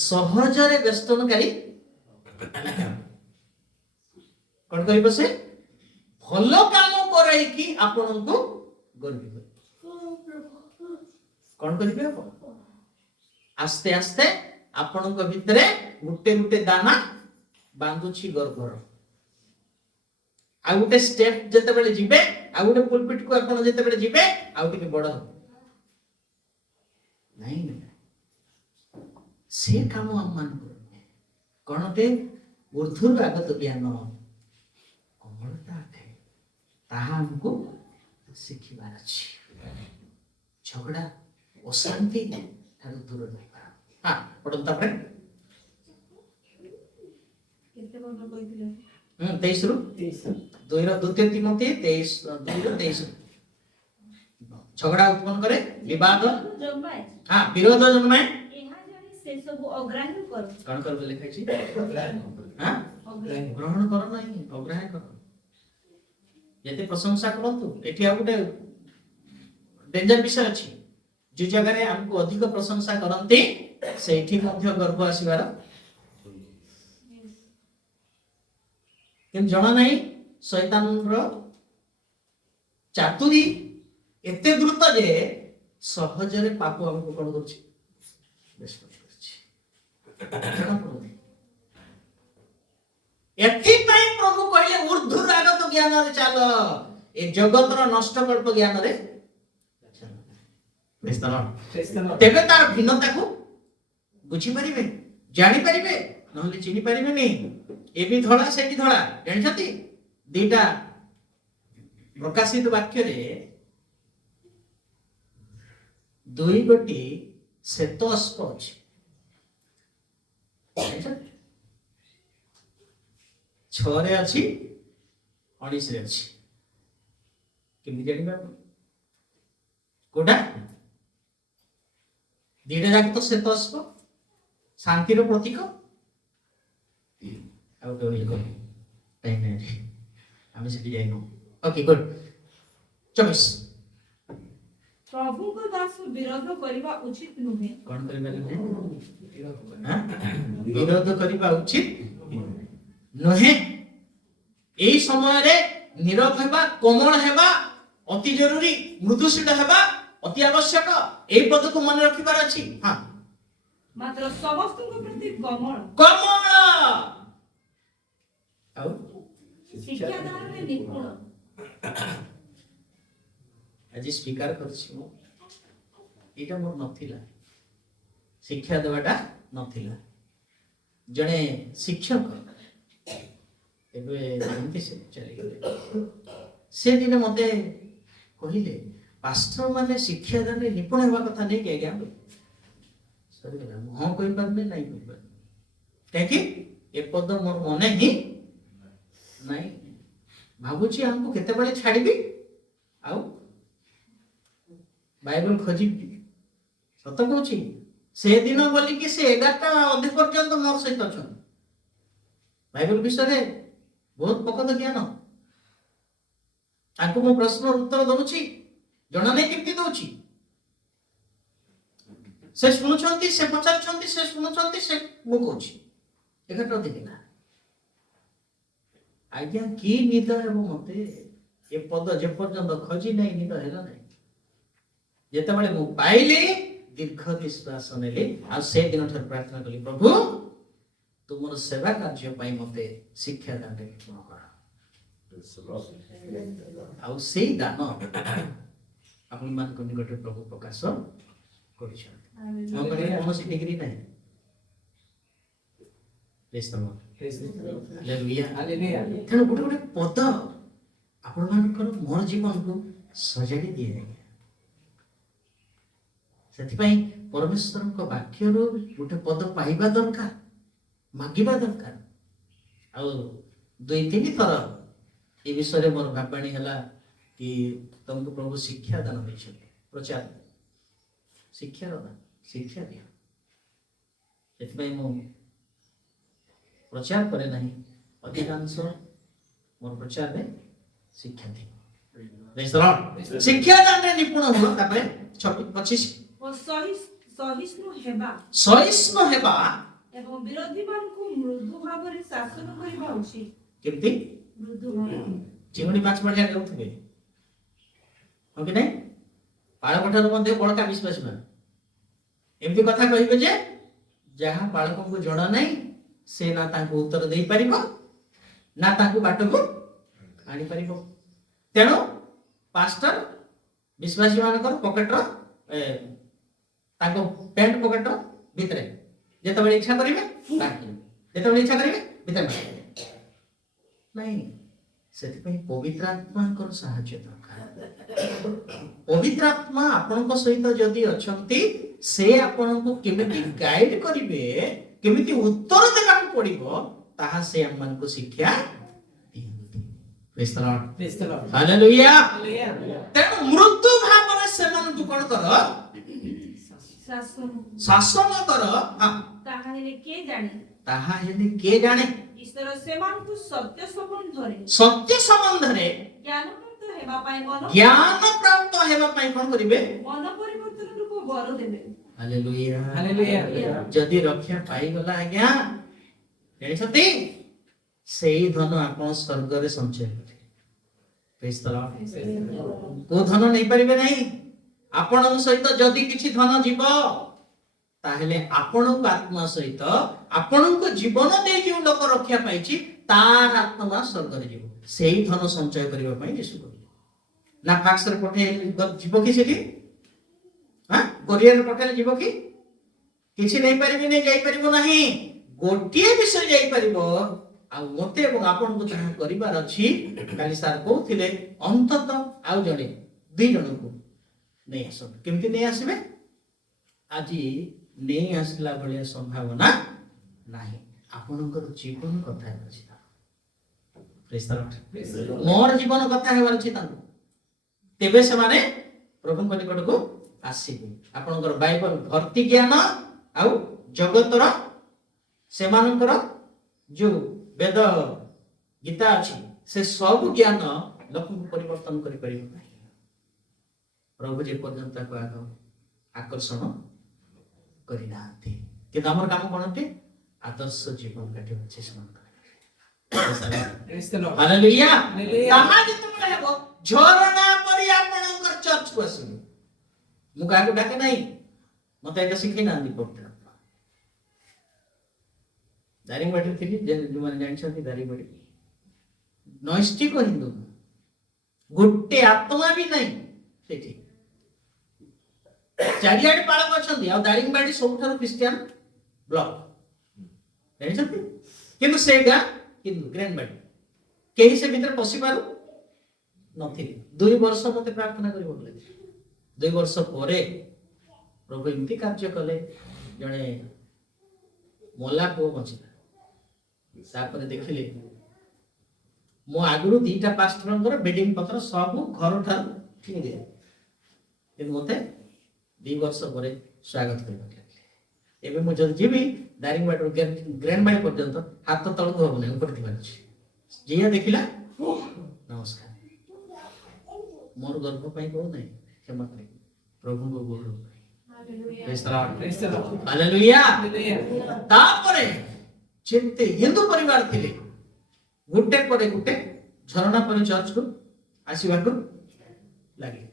सहजरे बेस्तनकारी कोन करिबो से भलो काम करे कि आपन को गर्वी कोन करिबे आप आस्ते आस्ते आपन को भितरे गुटे गुटे दाना बांधुछि गर्भर आ गुटे स्टेप जते बेले जिबे आ गुटे पुलपिट को आपण जते बेले जिबे आ गुटे बड़ नहीं से काम हम मान कोनटे ऊर्ध्वर आगत ज्ञान कोमलता है ताहा हमको सिखिबार अछि झगड़ा अशांति थारु दूर रहबा हां पढंता परे केते बंद कइथिले 23 रु 2 रो द्वितीय तिमोथी 23 2 रो 23 झगड़ा उत्पन्न करे विवाद जन्माए हां विरोध जन्माए एहा जानि से सब अग्राह्य कर कौन कर लिखा छी हां अग्राह्य ग्रहण कर नहीं अग्राह्य कर यदि प्रशंसा करंतु एठी आ गुटे डेंजर विषय अछि जे जगह रे हमको अधिक प्रशंसा करंती सेठी मध्य गर्भ आसीबार किन जणा नहीं शैतान रो चातुरी एते द्रुत जे सहजरे पाप हमको कोन करछि बेस्ट करछि एथिपाई प्रभु कहले ऊर्ध्वर आगत ज्ञान रे चलो ए जगत रो नष्ट कल्प ज्ञान रे praise the Lord Praise the Lord. तेबे तार भिन्नता को बुझी परिबे जानि परिबे नहले चिनि परिबे नहीं ए भी धड़ा से भी धड़ा जानि छथि दीटा प्रकाशित वाक्य रे ଦୁଇ ଗୋଟି ଶ୍ଵେତ ଅଶ୍ବ ଅଛି। ଜାଣିଛ? 6ରେ ଅଛି 19ରେ ଅଛି। କେମିତି ଜାଣିବେ ଆପଣ? କୋଉଟା? ଦିଟା ଯାକ ତ ଶ୍ଵେତ ଅଶ୍ବ, ଶାନ୍ତିର ପ୍ରତୀକ। ଆଉ ଆମେ ସେଠି ଯାଇନୁ। Okay good. 24 ପ୍ରଭୁଙ୍କ ଦାସ ବିରୋଧ କରିବା ଉଚିତ ନୁହେଁ। କଣ କରିବା ନୁହେଁ? ବିରୋଧ କରିବା ଉଚିତ ନୁହେଁ। এই ସମୟରେ ନୀରବ ହେବା, କୋମଳ ହେବା ଅତି ଜରୁରୀ। ମୃଦୁଶୀଳ ହେବା ଅତି ଆବଶ୍ୟକ। এই ପଦକୁ ମନେ ରଖିବାର ଅଛି। ହଁ, ମାତ୍ର ସମସ୍ତଙ୍କ ପ୍ରତି କୋମଳ, କୋମଳ। ଆଉ ଶିକ୍ଷାଦାନରେ ନିପୁଣ, ଆଜି ସ୍ୱୀକାର କରୁଛି ମୁଁ, ଏଇଟା ମୋର ନଥିଲା। ଶିକ୍ଷା ଦେବାଟା ନଥିଲା। ଜଣେ ଶିକ୍ଷକ ଏବେ ଯେମିତି ସେ ଚାଲିଗଲେ, ସେ ଦିନେ ମତେ କହିଲେ, ପାଷ୍ଟର ମାନେ ଶିକ୍ଷାଦାନରେ ନିପୁଣ ହେବା କଥା ନେଇକି ଆଜ୍ଞା ସରିଗଲା। ମୁଁ ହଁ କହିପାରୁନି, ନାଇଁ କହିପାରୁନି। କାହିଁକି? ଏ ପଦ ମୋର ମନେ ହିଁ ନାଇଁ। ଭାବୁଛି ଆମକୁ କେତେବେଳେ ଛାଡ଼ିବି ଆଉ ବାଇବଲ ଖୋଜିବି। ସତ କହୁଛି, ସେଦିନ ବୋଲିକି ସେ 11ଟା ଅଧେ ପର୍ଯ୍ୟନ୍ତ ମୋର ସହିତ ଅଛନ୍ତି। ବାଇବଲ ବିଷୟରେ ବହୁତ ପକଦ ଜ୍ଞାନ। ତାଙ୍କୁ ମୁଁ ପ୍ରଶ୍ନର ଉତ୍ତର ଦଉଛି, ଜଣା ନାହିଁ କେମିତି ଦଉଛି। ସେ ଶୁଣୁଛନ୍ତି, ସେ ପଚାରୁଛନ୍ତି, ସେ ଶୁଣୁଛନ୍ତି, ସେ ମୁଁ କହୁଛି। 11ଟା ଅଧେ ହେଲା। ଆଜ୍ଞା କି ନିଦ ହେବ ମତେ? ଏ ପଦ ଯେ ପର୍ଯ୍ୟନ୍ତ ଖୋଜି ନାହିଁ, ନିଦ ହେଲା ନାହିଁ। ଯେତେବେଳେ ମୁଁ ପାଇଲି, ଦୀର୍ଘ ନିଶ୍ୱାସ ନେଲି, ଆଉ ସେ ଦିନ ଠାରୁ ପ୍ରାର୍ଥନା କଲି, ପ୍ରଭୁ ତୁମର ସେବା କାର୍ଯ୍ୟ ପାଇଁ ମତେ ଶିକ୍ଷା ଦାନରେ ନିପୁଣ କର। ଆଉ ସେଇ ଦାନ ଆପଣମାନଙ୍କ ନିକଟରେ ପ୍ରଭୁ ପ୍ରକାଶ କରିଛନ୍ତି। ମୋ ପାଖରେ କୌଣସି ଡିଗ୍ରୀ ନାହିଁ। ତେଣୁ ଗୋଟେ ଗୋଟେ ପଦ ଆପଣମାନଙ୍କର ମୋର ଜୀବନକୁ ସଜାଡ଼ି ଦିଏ। ସେଥିପାଇଁ ପରମେଶ୍ୱରଙ୍କ ବାକ୍ୟରୁ ଗୋଟେ ପଦ ପାଇବା ଦରକାର, ମାଗିବା ଦରକାର। ଆଉ 2-3 ଥର ଏ ବିଷୟରେ ମୋର ଭାବାଣୀ ହେଲା କି ତମକୁ ପ୍ରଭୁ ଶିକ୍ଷା ଦାନ ଦେଇଛନ୍ତି। ପ୍ରଚାର ଶିକ୍ଷାର ଦାନ, ଶିକ୍ଷା ଦିଅ। ସେଥିପାଇଁ ମୁଁ ପ୍ରଚାର କରେ ନାହିଁ, ଅଧିକାଂଶ ମୋର ପ୍ରଚାରରେ ଶିକ୍ଷା ଦିଏ। ଶିକ୍ଷା ଦାନରେ ନିପୁଣ ହୁଅ। ତାପରେ 25 ସହିଷ୍ଣୁ ହେବା ଏବଂ ବିରୋଧୀମାନଙ୍କୁ ମୃଦୁ ଭାବରେ ଶାସନ କରିବା ଉଚିତ। କେମିତି? ମୃଦୁ ଭାବରେ। ଚିଙ୍ଗୁଡ଼ି ମାଛ ଭଳିଆ ଦେଉଥିବେ, ହଁ କି ନାଇଁ? ପାଳକଠାରୁ ମଧ୍ୟ ବଳକା ବିଶ୍ୱାସୀ ମାନେ ଏମିତି କଥା କହିବେ ଯେ ଯାହା ପାଳକଙ୍କୁ ଜଣା ନାହିଁ, ସେ ନା ତାଙ୍କୁ ଉତ୍ତର ଦେଇପାରିବ, ନା ତାଙ୍କୁ ବାଟକୁ ଆଣିପାରିବ। ତେଣୁ ପାଷ୍ଟର ବିଶ୍ୱାସୀ ମାନଙ୍କର ପକେଟର ତାଙ୍କ ପ୍ୟାଣ୍ଟ ପକେଟର ଭିତରେ ଯେତେବେଳେ ଇଚ୍ଛା କରିବେ ଯେତେବେଳେ ଇଚ୍ଛା କରିବେ ଭିତରେ ନାଇଁ। ସେଥିପାଇଁ ପବିତ୍ର ଆତ୍ମାଙ୍କର ସାହାଯ୍ୟ ଦରକାର। ପବିତ୍ର ଆତ୍ମା ଆପଣଙ୍କ ସହିତ ଯଦି ଅଛନ୍ତି, ସେ ଆପଣଙ୍କୁ କେମିତି ଗାଇଡ କରିବେ, କେମିତି ଉତ୍ତର ଦେବାକୁ ପଡିବ, ତାହା ସେ ଆମମାନଙ୍କୁ ଶିକ୍ଷା ଦିଅନ୍ତି। ହାଲେଲୁୟା। ତେଣୁ ମୃଦୁ ଭାବରେ ସେମାନଙ୍କୁ କଣ କର? ଶାସନ କର। ତାହାହେଲେ କିଏ ଜାଣେ? ଈଶ୍ୱର ସେମାନଙ୍କୁ ସତ୍ୟ ସମ୍ବନ୍ଧରେ ଜ୍ଞାନ ପ୍ରାପ୍ତ ହେବା ପାଇଁ କଣ କରିବେ? ମନ ପରିବର୍ତ୍ତନ ରୂପ ବର ଦେବେ। ହାଲେଲୁୟା। ଯଦି ରକ୍ଷା ପାଇଗଲା ଆଜ୍ଞା, ଜାଣିଛନ୍ତି ସେଇ ଧନ ଆପଣ ସ୍ୱର୍ଗରେ ସଞ୍ଚୟ କରିବେ। କୋଉ ଧନ ନେଇପାରିବେ ନାହିଁ। ଆପଣଙ୍କ ସହିତ ଯଦି କିଛି ଧନ ଯିବ, ତାହେଲେ ଆପଣଙ୍କ ଆତ୍ମା ସହିତ ଆପଣଙ୍କ ଜୀବନ ଦେଇ ଯେଉଁ ଲୋକ ରକ୍ଷା ପାଇଛି, ତାର ଆତ୍ମା ସ୍ୱର୍ଗରେ ଯିବ। ସେଇ ଧନ ସଞ୍ଚୟ କରିବା ପାଇଁ ଯୀଶୁ କହିଲେ। ନା ଫାକ୍ସରେ ପଠେଇଲେ ଯିବ କି ସେଠି? କୋରିଅର ପଠେଇଲେ ଯିବ କି? କିଛି ନେଇପାରିବେନି, ଯାଇପାରିବ ନାହିଁ। ଗୋଟିଏ ବିଷୟ ଯାଇପାରିବ, ଆଉ ମତେ ଏବଂ ଆପଣଙ୍କୁ ଯାହା କରିବାର ଅଛି। କାଲି ସାର୍ କହୁଥିଲେ, ଅନ୍ତତଃ ଆଉ ଜଣେ 2 ଜଣଙ୍କୁ ନେଇ ଆସନ୍ତୁ। କେମିତି ନେଇ ଆସିବେ? ଆଜି ନେଇ ଆସିଲା ଭଳିଆ ସମ୍ଭାବନା ନାହିଁ। ଆପଣଙ୍କର ଜୀବନ କଥା ହେବାର ଅଛି। Praise the Lord. ମୋର ଜୀବନ କଥା ହେବାର ଅଛି ତାଙ୍କୁ। ତେବେ ସେମାନେ ପ୍ରଭୁଙ୍କ ନିକଟକୁ ଆସିବେ। ଆପଣଙ୍କର ବାଇବଲ ଭର୍ତ୍ତି ଜ୍ଞାନ ଆଉ ଜଗତର ସେମାନଙ୍କର ଯୋଉ ବେଦ ଗୀତା ଅଛି ସେ ସବୁ ଜ୍ଞାନ ଲୋକଙ୍କୁ ପରିବର୍ତ୍ତନ କରିପାରିବ ନାହିଁ। ପ୍ରଭୁ ଯେ ପର୍ଯ୍ୟନ୍ତ ତାକୁ ଆକର୍ଷଣ କରିନାହାନ୍ତି। କିନ୍ତୁ ଆମର କାମ କଣ ଅଟେ? ଆଦର୍ଶ ଜୀବନ କାଟିବା ଅଛି ସେମାନଙ୍କର। ହାଲେଲୁୟା। ତାହା ଯେତେବେଳେ ହେବ ଝରଣା ପରି ଆପଣଙ୍କର ଚର୍ଚ୍ଚକୁ ଆସିବେ। ମୁଁ କାହାକୁ ଡାକେ ନାହିଁ, ମତେ ଏଇଟା ଶିଖେଇ ନାହାନ୍ତି ପଢିବା। ଦାରିଙ୍ଗବାଡିରେ ଥିଲି, ଯୋଉମାନେ ଜାଣିଛନ୍ତି ଦାରିଙ୍ଗବାଡି ନୈଷ୍ଠିକ ହିନ୍ଦୁ, ଗୋଟେ ଆତ୍ମା ବି ନାହିଁ ସେଠି। ଚାରିଆଡେ ପାଳକ ଅଛନ୍ତି, ଆଉ ଦାରିଙ୍ଗବାଡି ସବୁଠାରୁ ଖ୍ରୀଷ୍ଟିଆନ ବ୍ଲକ ଜାଣିଛନ୍ତି। କିନ୍ତୁ ସେ ଗାଁ କିନ୍ତୁ ଗ୍ରାଣ୍ଡବାଡି କେହି ସେ ଭିତରେ ପଶି ପାରୁ ନଥିଲେ। 2 ବର୍ଷ ମତେ ପ୍ରାର୍ଥନା କରି ଭଲ ଲାଗେ। 2 ବର୍ଷ ପରେ ପ୍ରଭୁ ଏମିତି କାର୍ଯ୍ୟ କଲେ, ଜଣେ ମଲା ପୁଅ ବଞ୍ଚିଲା। ତାପରେ ଦେଖିଲେ ମୋ ଆଗରୁ 2ଟା ପାଷ୍ଟରଙ୍କର ବେଡିଂ ପତ୍ର ସବୁ ଘର ଠାରୁ କିଣିଦେଲେ, କିନ୍ତୁ ମତେ 2 ବର୍ଷ ପରେ ସ୍ୱାଗତ କରିବାକୁ ଲାଗିଲେ। ଏବେ ମୁଁ ଯଦି ଯିବି ଦାରିଙ୍ଗବାଡିରୁ ଗ୍ରାଣ୍ଡବାଡି ପର୍ଯ୍ୟନ୍ତ ହାତ ତଳକୁ ହବ ନାହିଁ, ଉପରେ ଥିବାର ଅଛି। ଯିଏ ଦେଖିଲା ନମସ୍କାର। ମୋର ଗର୍ବ ପାଇଁ କହୁନାହିଁ, କ୍ଷମା କରି ପ୍ରଭୁଙ୍କ ଗୌରବ ପାଇଁ। ହାଲେଲୁୟା। ତାପରେ ଯେତେ ହିନ୍ଦୁ ପରିବାର ଥିଲେ ଗୋଟେ ପରେ ଗୋଟେ ଝରଣା ପରି ଚର୍ଚ୍ଚକୁ ଆସିବାକୁ ଲାଗିଲେ।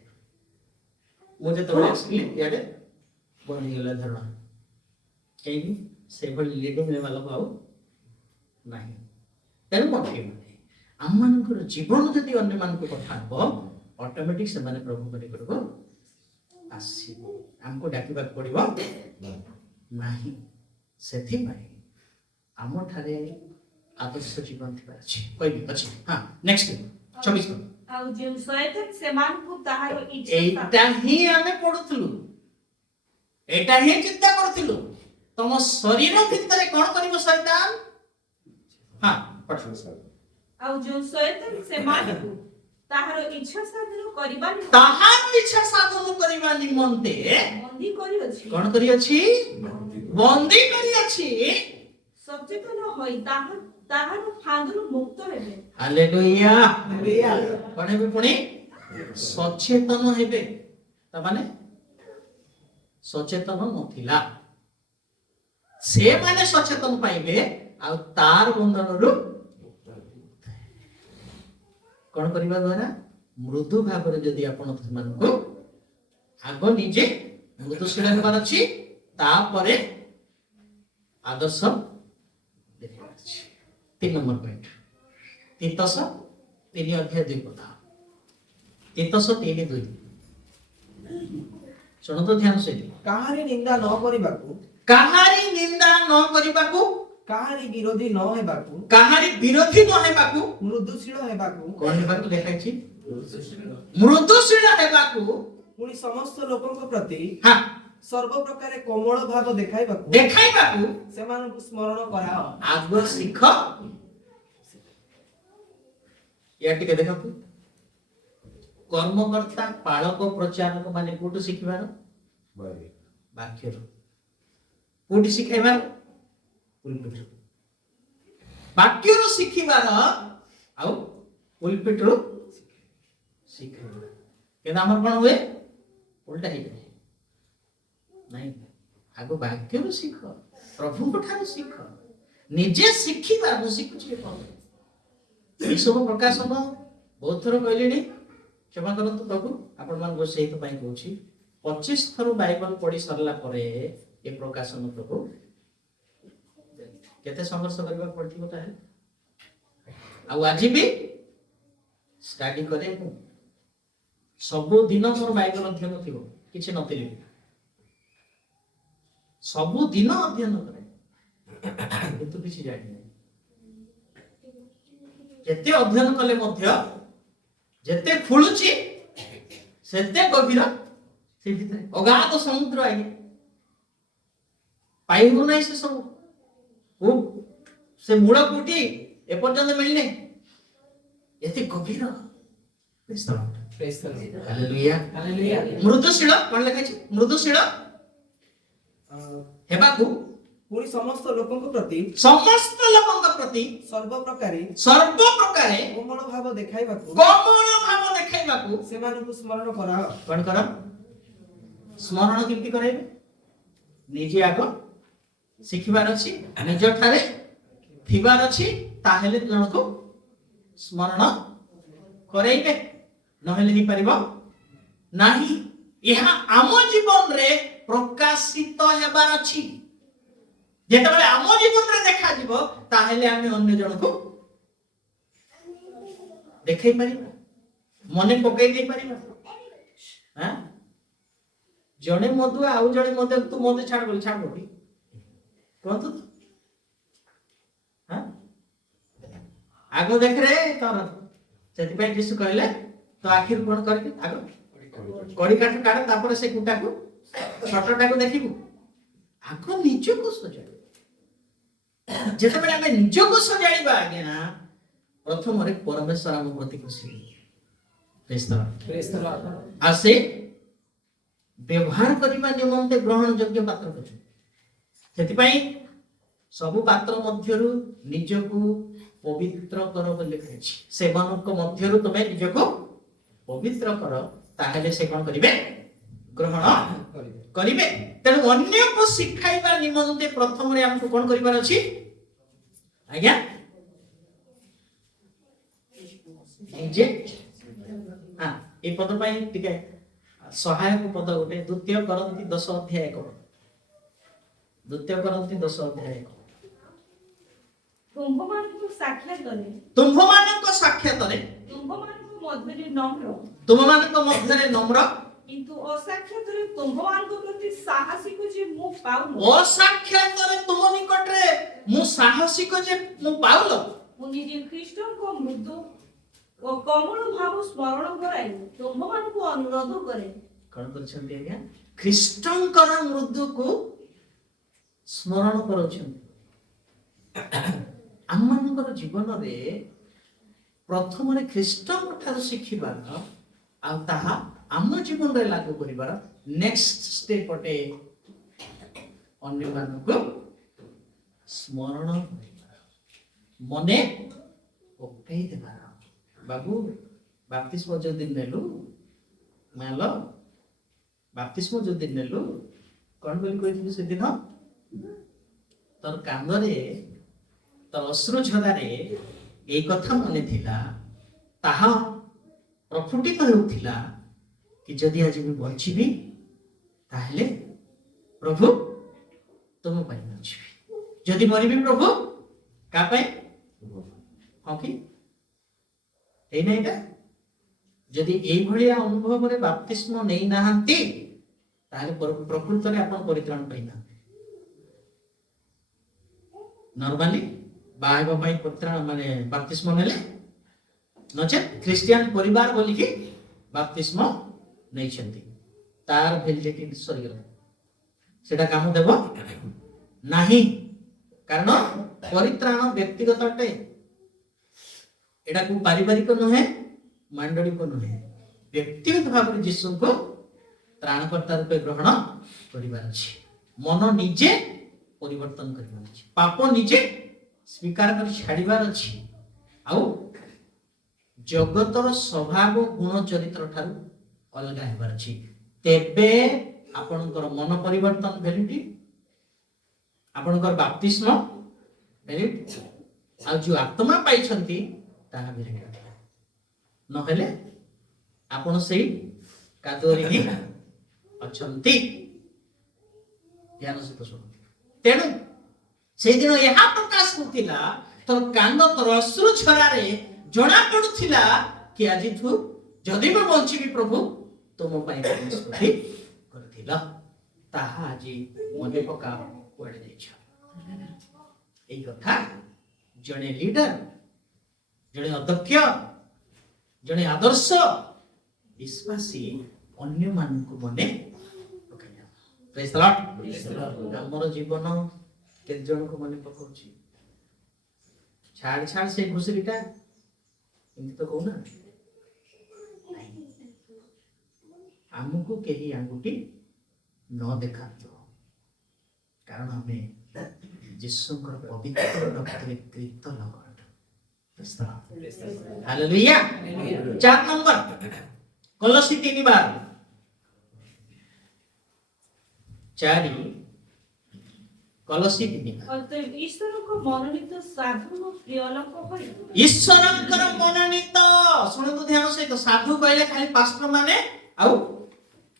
ମୁଁ ଯେତେବେଳେ ଆସିଲି ଇଆଡେ ବନ୍ଦ ହେଇଗଲା ଝରଣା। କାହିଁକି? ସେଭଳି ଲିଡିଂ ଲେଭେଲକୁ ଆଉ ନାହିଁ। ତେଣୁ ଆମମାନଙ୍କର ଜୀବନ ଯଦି ଅନ୍ୟମାନଙ୍କୁ କଥା ହବ, ଅଟୋମେଟିକ ସେମାନେ ପ୍ରଭୁଙ୍କ ନିକଟକୁ ଆସିବେ। ଆମକୁ ଡାକିବାକୁ ପଡିବ ନାହିଁ। ସେଥିପାଇଁ ଆମଠାରେ ଆଦର୍ଶ ଜୀବନ ଥିବାର ଅଛି। କହିବି ଅଛି। ହଁ, ନେକ୍ସଟ 24। ଆଉ ଯେଉଁ ଶୟତାନ ସେମାନଙ୍କୁ ତାହାର ଏଇଟା ହିଁ ଆମେ ପଢୁଥିଲୁ, ଏଇଟା ହିଁ ଚିନ୍ତା କରୁଥିଲୁ। ତମ ଶରୀର ଭିତରେ କଣ କରିବ ଶୟତାନ? ହଁ, ପଢ। ଆଉ ଯେଉଁ ଶୟତାନ ସେମାନଙ୍କୁ ତାହାର ଇଚ୍ଛା ସାଧନ କରିବା ନିମନ୍ତେ ବନ୍ଦୀ କରିଅଛି। କଣ କରିଅଛି? ବନ୍ଦୀ କରିଅଛି। ସଚେତନ ହୋଇ ତାହାର ଫାନ୍ଦରୁ ମୁକ୍ତ ହେବେ। ହାଲେଲୁୟା। କଣ ହେବେ? ପୁଣି ସଚେତନ ହେବେ। ତାମାନେ ସଚେତନ ନଥିଲା, ସେମାନେ ସଚେତନ ପାଇବେ ଆଉ ତାର ବନ୍ଧନରୁ କଣ କରିବା ଦ୍ୱାରା? ମୃଦୁ ଭାବରେ ଯଦି ଆପଣ ସେମାନଙ୍କୁ ଆଗ ନିଜେ ମୃଦୁଶୀଳ ହେବାର ଅଛି, ତାପରେ ଆଦର୍ଶ ଦେଖିବାର ଅଛି। 3 ନମ୍ବର ପଏଣ୍ଟ, ତିତସ 3:2। ତିତସ 3:2 ଶୁଣନ୍ତୁ ଧ୍ୟାନ ସହିତ। କାହାରି ନିନ୍ଦା ନ କରିବାକୁ, କାହାରି ନିନ୍ଦା ନ କରିବାକୁ, କାହାରି ବିରୋଧୀ ନ ହେବାକୁ, କାହାରି ବିରୋଧୀ ନ ହେବାକୁ, ମୃଦୁଶୀଳ ହେବାକୁ। କଣ ହେବାକୁ ଲେଖାଇଛି? ମୃଦୁଶୀଳ ହେବାକୁ। ପୁଣି ସମସ୍ତ ଲୋକଙ୍କ ପ୍ରତି ହଁ, ସର୍ବ ପ୍ରକାର କୋମଳ ଭାବ ଦେଖାଇବାକୁ ସେମାନଙ୍କୁ ସ୍ମରଣ କରାଅ। ଆଗ ଶିଖ। ୟା ଟିକେ ଦେଖନ୍ତୁ, କର୍ମକର୍ତ୍ତା, ପାଳକ, ପ୍ରଚାରକ ମାନେ କୋଉଠୁ ଶିଖିବାର? ବାକ୍ୟରୁ। କୋଉଠି ଶିଖାଇବାର? ପୁଲପିଟରୁ। ବାକ୍ୟରୁ ଶିଖିବାର ଆଉ ପୁଲପିଟରୁ ଶିଖାଇବାର। କିନ୍ତୁ ଆମର କଣ ହୁଏ? ଉଲ୍ଟା ହେଇଯାଏ। ନାଇଁ, ଆଗ ବାକ୍ୟରୁ ଶିଖ, ପ୍ରଭୁଙ୍କ ଠାରୁ ଶିଖ। ନିଜେ ଶିଖିବା। ମୁଁ ଶିଖୁଛି ଏସବୁ ପ୍ରକାଶନ ବହୁତ ଥର କହିଲିଣି, କ୍ଷମା କରନ୍ତୁ ପ୍ରଭୁ, ଆପଣମାନଙ୍କୁ ସେଇଥିପାଇଁ କହୁଛି। 25 ଥର ବାଇବଲ ପଢି ସାରିଲା ପରେ ଏ ପ୍ରକାଶନ ପ୍ରଭୁ କେତେ ସଂଘର୍ଷ କରିବାକୁ ପଡିଥିବ ତାହେଲେ। ଆଉ ଆଜି ବି ଷ୍ଟଡି କରେ ମୁଁ। ସବୁଦିନ ମୋର ବାଇବଲ ଅଧ୍ୟୟନ ଥିବ, କିଛି ନଥିଲେ ବି ସବୁଦିନ ଅଧ୍ୟୟନ କରେ, କିନ୍ତୁ କିଛି ଜାଣିନି। ଯେତେ ଅଧ୍ୟୟନ କଲେ ମଧ୍ୟ ଯେତେ ଖୋଳୁଛି ସେତେ ଗଭୀର, ସେ ଭିତରେ ଅଗାଧ ସମୁଦ୍ର। ଆଜ୍ଞା पाई हो नहीं से सब वो से मूल कोटी एपर्यंत मिलने एते गभीर praise the Lord Praise the Lord. Hallelujah Hallelujah. मृदुशील कोन लेखा अछि मृदुशील हेबाकू पुणी समस्त लोकଙ୍କ प्रति समस्त लोकଙ୍କ प्रति सर्व प्रकारे सर्व प्रकारे कोमଳ ଭାବ ଦେଖାଇବାକୁ कोमल भाव देखाइबाकू ସେମାନଙ୍କୁ ସ୍ମରଣ କରାଅ। कोन कर स्मरण केमती कराइबे निजे आग शिखिबार अछि निज ठारे थिबार अछि ताहेले जणको स्मरण कराइबे नहेले ही परिबो नाही यहा आम जीवन रे प्रकाशित हेबार अछि जेतेबेले आम जीवन रे देखा जीवो ताहेले आमे अन्य जणको देखाइ परिबा मने पकाई दे परिबा हां जणे मधु आउ जणे मधु तू मधु छाड़ बोली कौन तू हां आगो देख रे तोर सेति पे यीशु कहले तो आखिर कोन करबी आगो कड़ी काठ काढ तापर से कुटा को छटटा को देखिबू आगो निज को सजाई जेते बेले हम निज को सजाईबा आज्ञा प्रथम रे परमेश्वर हम प्रति खुशी praise the Lord Praise the Lord. आसे व्यवहार करबा निमंते ग्रहण योग्य पात्र अछि सेति सब पात्र मध्यरु निजको पवित्र कर बोली कहछि सेवनक मध्यरु तमे निजको पवित्र कर ताहेले से कोन करिवे ग्रहण करिवे तेनु अन्य को शिखाइबा निमंते प्रथम रे हमको कोन करिबार अछि आज्ञा जे हां ए पद पई टिके सहायक पद गोटे द्वितीय करंती 10 अध्याय 1 द्वितीय करंती 10 अध्याय 1 ତୁମ୍ଭମାନଙ୍କୁ ସାକ୍ଷାତରେ ତୁମ୍ଭମାନଙ୍କ ସାକ୍ଷାତରେ ତୁମ୍ଭମାନଙ୍କ ମଧ୍ୟରେ ନମ୍ର ତୁମମାନଙ୍କ ମଧ୍ୟରେ ନମ୍ର କିନ୍ତୁ ଅସାକ୍ଷାତରେ ତୁମ୍ଭମାନଙ୍କ ପ୍ରତି ସାହସିକ ଯେ ମୁଁ ପାଉନ ଅସାକ୍ଷାତରେ ତୁମ ନିକଟରେ ମୁଁ ସାହସିକ ଯେ ମୁଁ ପାଉଲ ମୁଁ ନିଜେ ଖ୍ରୀଷ୍ଟଙ୍କ ମୃଦୁ ଓ କୋମଳ ଭାବ ସ୍ମରଣ କରାଇ ତୁମ୍ଭମାନଙ୍କୁ ଅନୁରୋଧ କରେ କଣ କରିଛନ୍ତି ଆଜ୍ଞା ଖ୍ରୀଷ୍ଟଙ୍କର ମୃଦୁକୁ ସ୍ମରଣ କରୁଛନ୍ତି ଆମମାନଙ୍କର ଜୀବନରେ ପ୍ରଥମରେ ଖ୍ରୀଷ୍ଟଙ୍କ ଠାରୁ ଶିଖିବାର ଆଉ ତାହା ଆମ ଜୀବନରେ ଲାଗୁ କରିବାର ନେକ୍ସଟ ଷ୍ଟେପ ଅଟେ ଅନ୍ୟମାନଙ୍କୁ ସ୍ମରଣ କରିବାର ମନେ ପକାଇ ଦେବାର ବାବୁ ବାପ୍ତିସ୍ମ ଯୋଉ ଦିନ ନେଲୁ ମାଲ ବାପ୍ତିସ୍ମ ଯୋଉ ଦିନ ନେଲୁ କଣ ବୋଲି କହିଥିଲୁ ସେଦିନ ତୋର କାନ୍ଦରେ ତୋର ଅଶ୍ରୁ ଝରାରେ ଏଇ କଥା ମନେ ଥିଲା ତାହା ପ୍ରଫୁଟିତ ହେଉଥିଲା କି ଯଦି ଆଜି ମୁଁ ବଞ୍ଚିବି ତାହେଲେ ପ୍ରଭୁ ତୁମ ପାଇଁ ବଞ୍ଚିବି ଯଦି ମରିବି ପ୍ରଭୁ କାହା ପାଇଁ ହଁ କି ଏଇନା ଏଇଟା ଯଦି ଏଇଭଳିଆ ଅନୁଭବରେ ବାପ୍ତିସ୍ମ ନେଇନାହାନ୍ତି ତାହେଲେ ପ୍ରକୃତରେ ଆପଣ ପରିତ୍ରାଣ ପାଇନାହାନ୍ତି ନର୍ମାଲି ବାହାଇବା ପାଇଁ ପରିତ୍ରାଣ ମାନେ ବାପ୍ତିସ୍ମ ନେଲେ ନଚେତ୍ ଖ୍ରୀଷ୍ଟିଆନ ପରିବାର ବୋଲିକି ବାପ୍ତିସ୍ମ ନେଇଛନ୍ତି ତାର ଭ୍ୟାଲିଡିଟି ସରିଗଲା ସେଟା କାମ ଦେବ ନାହିଁ କାରଣ ପରିତ୍ରାଣ ବ୍ୟକ୍ତିଗତ ଅଟେ ଏଟାକୁ ପାରିବାରିକ ନୁହେଁ ମାଣ୍ଡଳିକ ନୁହେଁ ବ୍ୟକ୍ତିଗତ ଭାବରେ ଯୀଶୁଙ୍କୁ ତ୍ରାଣକର୍ତ୍ତା ରୂପେ ଗ୍ରହଣ କରିବାର ଅଛି ମନ ନିଜେ ପରିବର୍ତ୍ତନ କରିବାର ଅଛି ପାପ ନିଜେ ସ୍ୱୀକାର କରି ଛାଡ଼ିବାର ଅଛି ଆଉ ଜଗତର ସ୍ୱଭାବ ଗୁଣ ଚରିତ୍ର ଠାରୁ ଅଲଗା ହେବାର ଅଛି ତେବେ ଆପଣଙ୍କର ମନ ପରିବର୍ତ୍ତନ ଭ୍ୟାଲିଡି ଆପଣଙ୍କର ବାପ୍ତିସ୍ମ ଭ୍ୟାଲିଡି ଆଉ ଯୋଉ ଆତ୍ମା ପାଇଛନ୍ତି ତାହା ଭ୍ୟାଲିଡି ନହେଲେ ଆପଣ ସେଇ କାଦୁଅରେ ହିଁ ଅଛନ୍ତି ଧ୍ୟାନ ସହିତ ଶୁଣନ୍ତୁ ତେଣୁ ସେଇଦିନ ଏହା ପ୍ରକାଶ କରୁଥିଲା ତୋର କାନ୍ଦ ତୋର ଅଶ୍ରୁ ଛରାରେ ଜଣା ପଡୁଥିଲା କି ଆଜିଠୁ ଯଦି ମୁଁ ବଞ୍ଚିବି ପ୍ରଭୁ ତୁମ ପାଇଁ ନିଷ୍ପତ୍ତି କରିଥିଲ ତାହା ଆଜି ମନେ ପକା କୁଆଡେ ଯାଇଛ ଏଇ କଥା ଜଣେ ଲିଡର ଜଣେ ଅଧ୍ୟକ୍ଷ ଜଣେ ଆଦର୍ଶ ବିଶ୍ୱାସୀ ଅନ୍ୟମାନଙ୍କୁ ମନେ ପକାଇବ ପ୍ରେଜ୍ ଦ ଲର୍ଡ। ଆମର ଜୀବନ କେତେ ଜଣଙ୍କୁ ମନେ ପକାଉଛି? ଛାଡ଼ ଛାଡ଼ ସେ ଘୁଷୁରିଟା, ଏମିତି ତ କହୁନା। ଆମକୁ କେହି ଆଙ୍ଗୁଠି ନ ଦେଖାନ୍ତୁ, କାରଣ ଆମେ ଯୀଶୁଙ୍କର ପବିତ୍ର ରକ୍ତରେ କ୍ରୀତ ଲଗନ୍ତୁ। ହାଲେଲୁୟା। 4 ନମ୍ବର କଲୋସି 3:12 4 କଲୋସି 3:12 ଅତଏବ ଈଶ୍ୱରଙ୍କ ମନୋନୀତ ସାଧୁ ଓ ପ୍ରିୟ ଲୋକ ହୋଇ ଈଶ୍ୱରଙ୍କର ମନୋନୀତ, ଶୁଣନ୍ତୁ ଧ୍ୟାନ ସହିତ, ସାଧୁ କହିଲେ ଖାଲି ପାଷ୍ଟର ମାନେ ଆଉ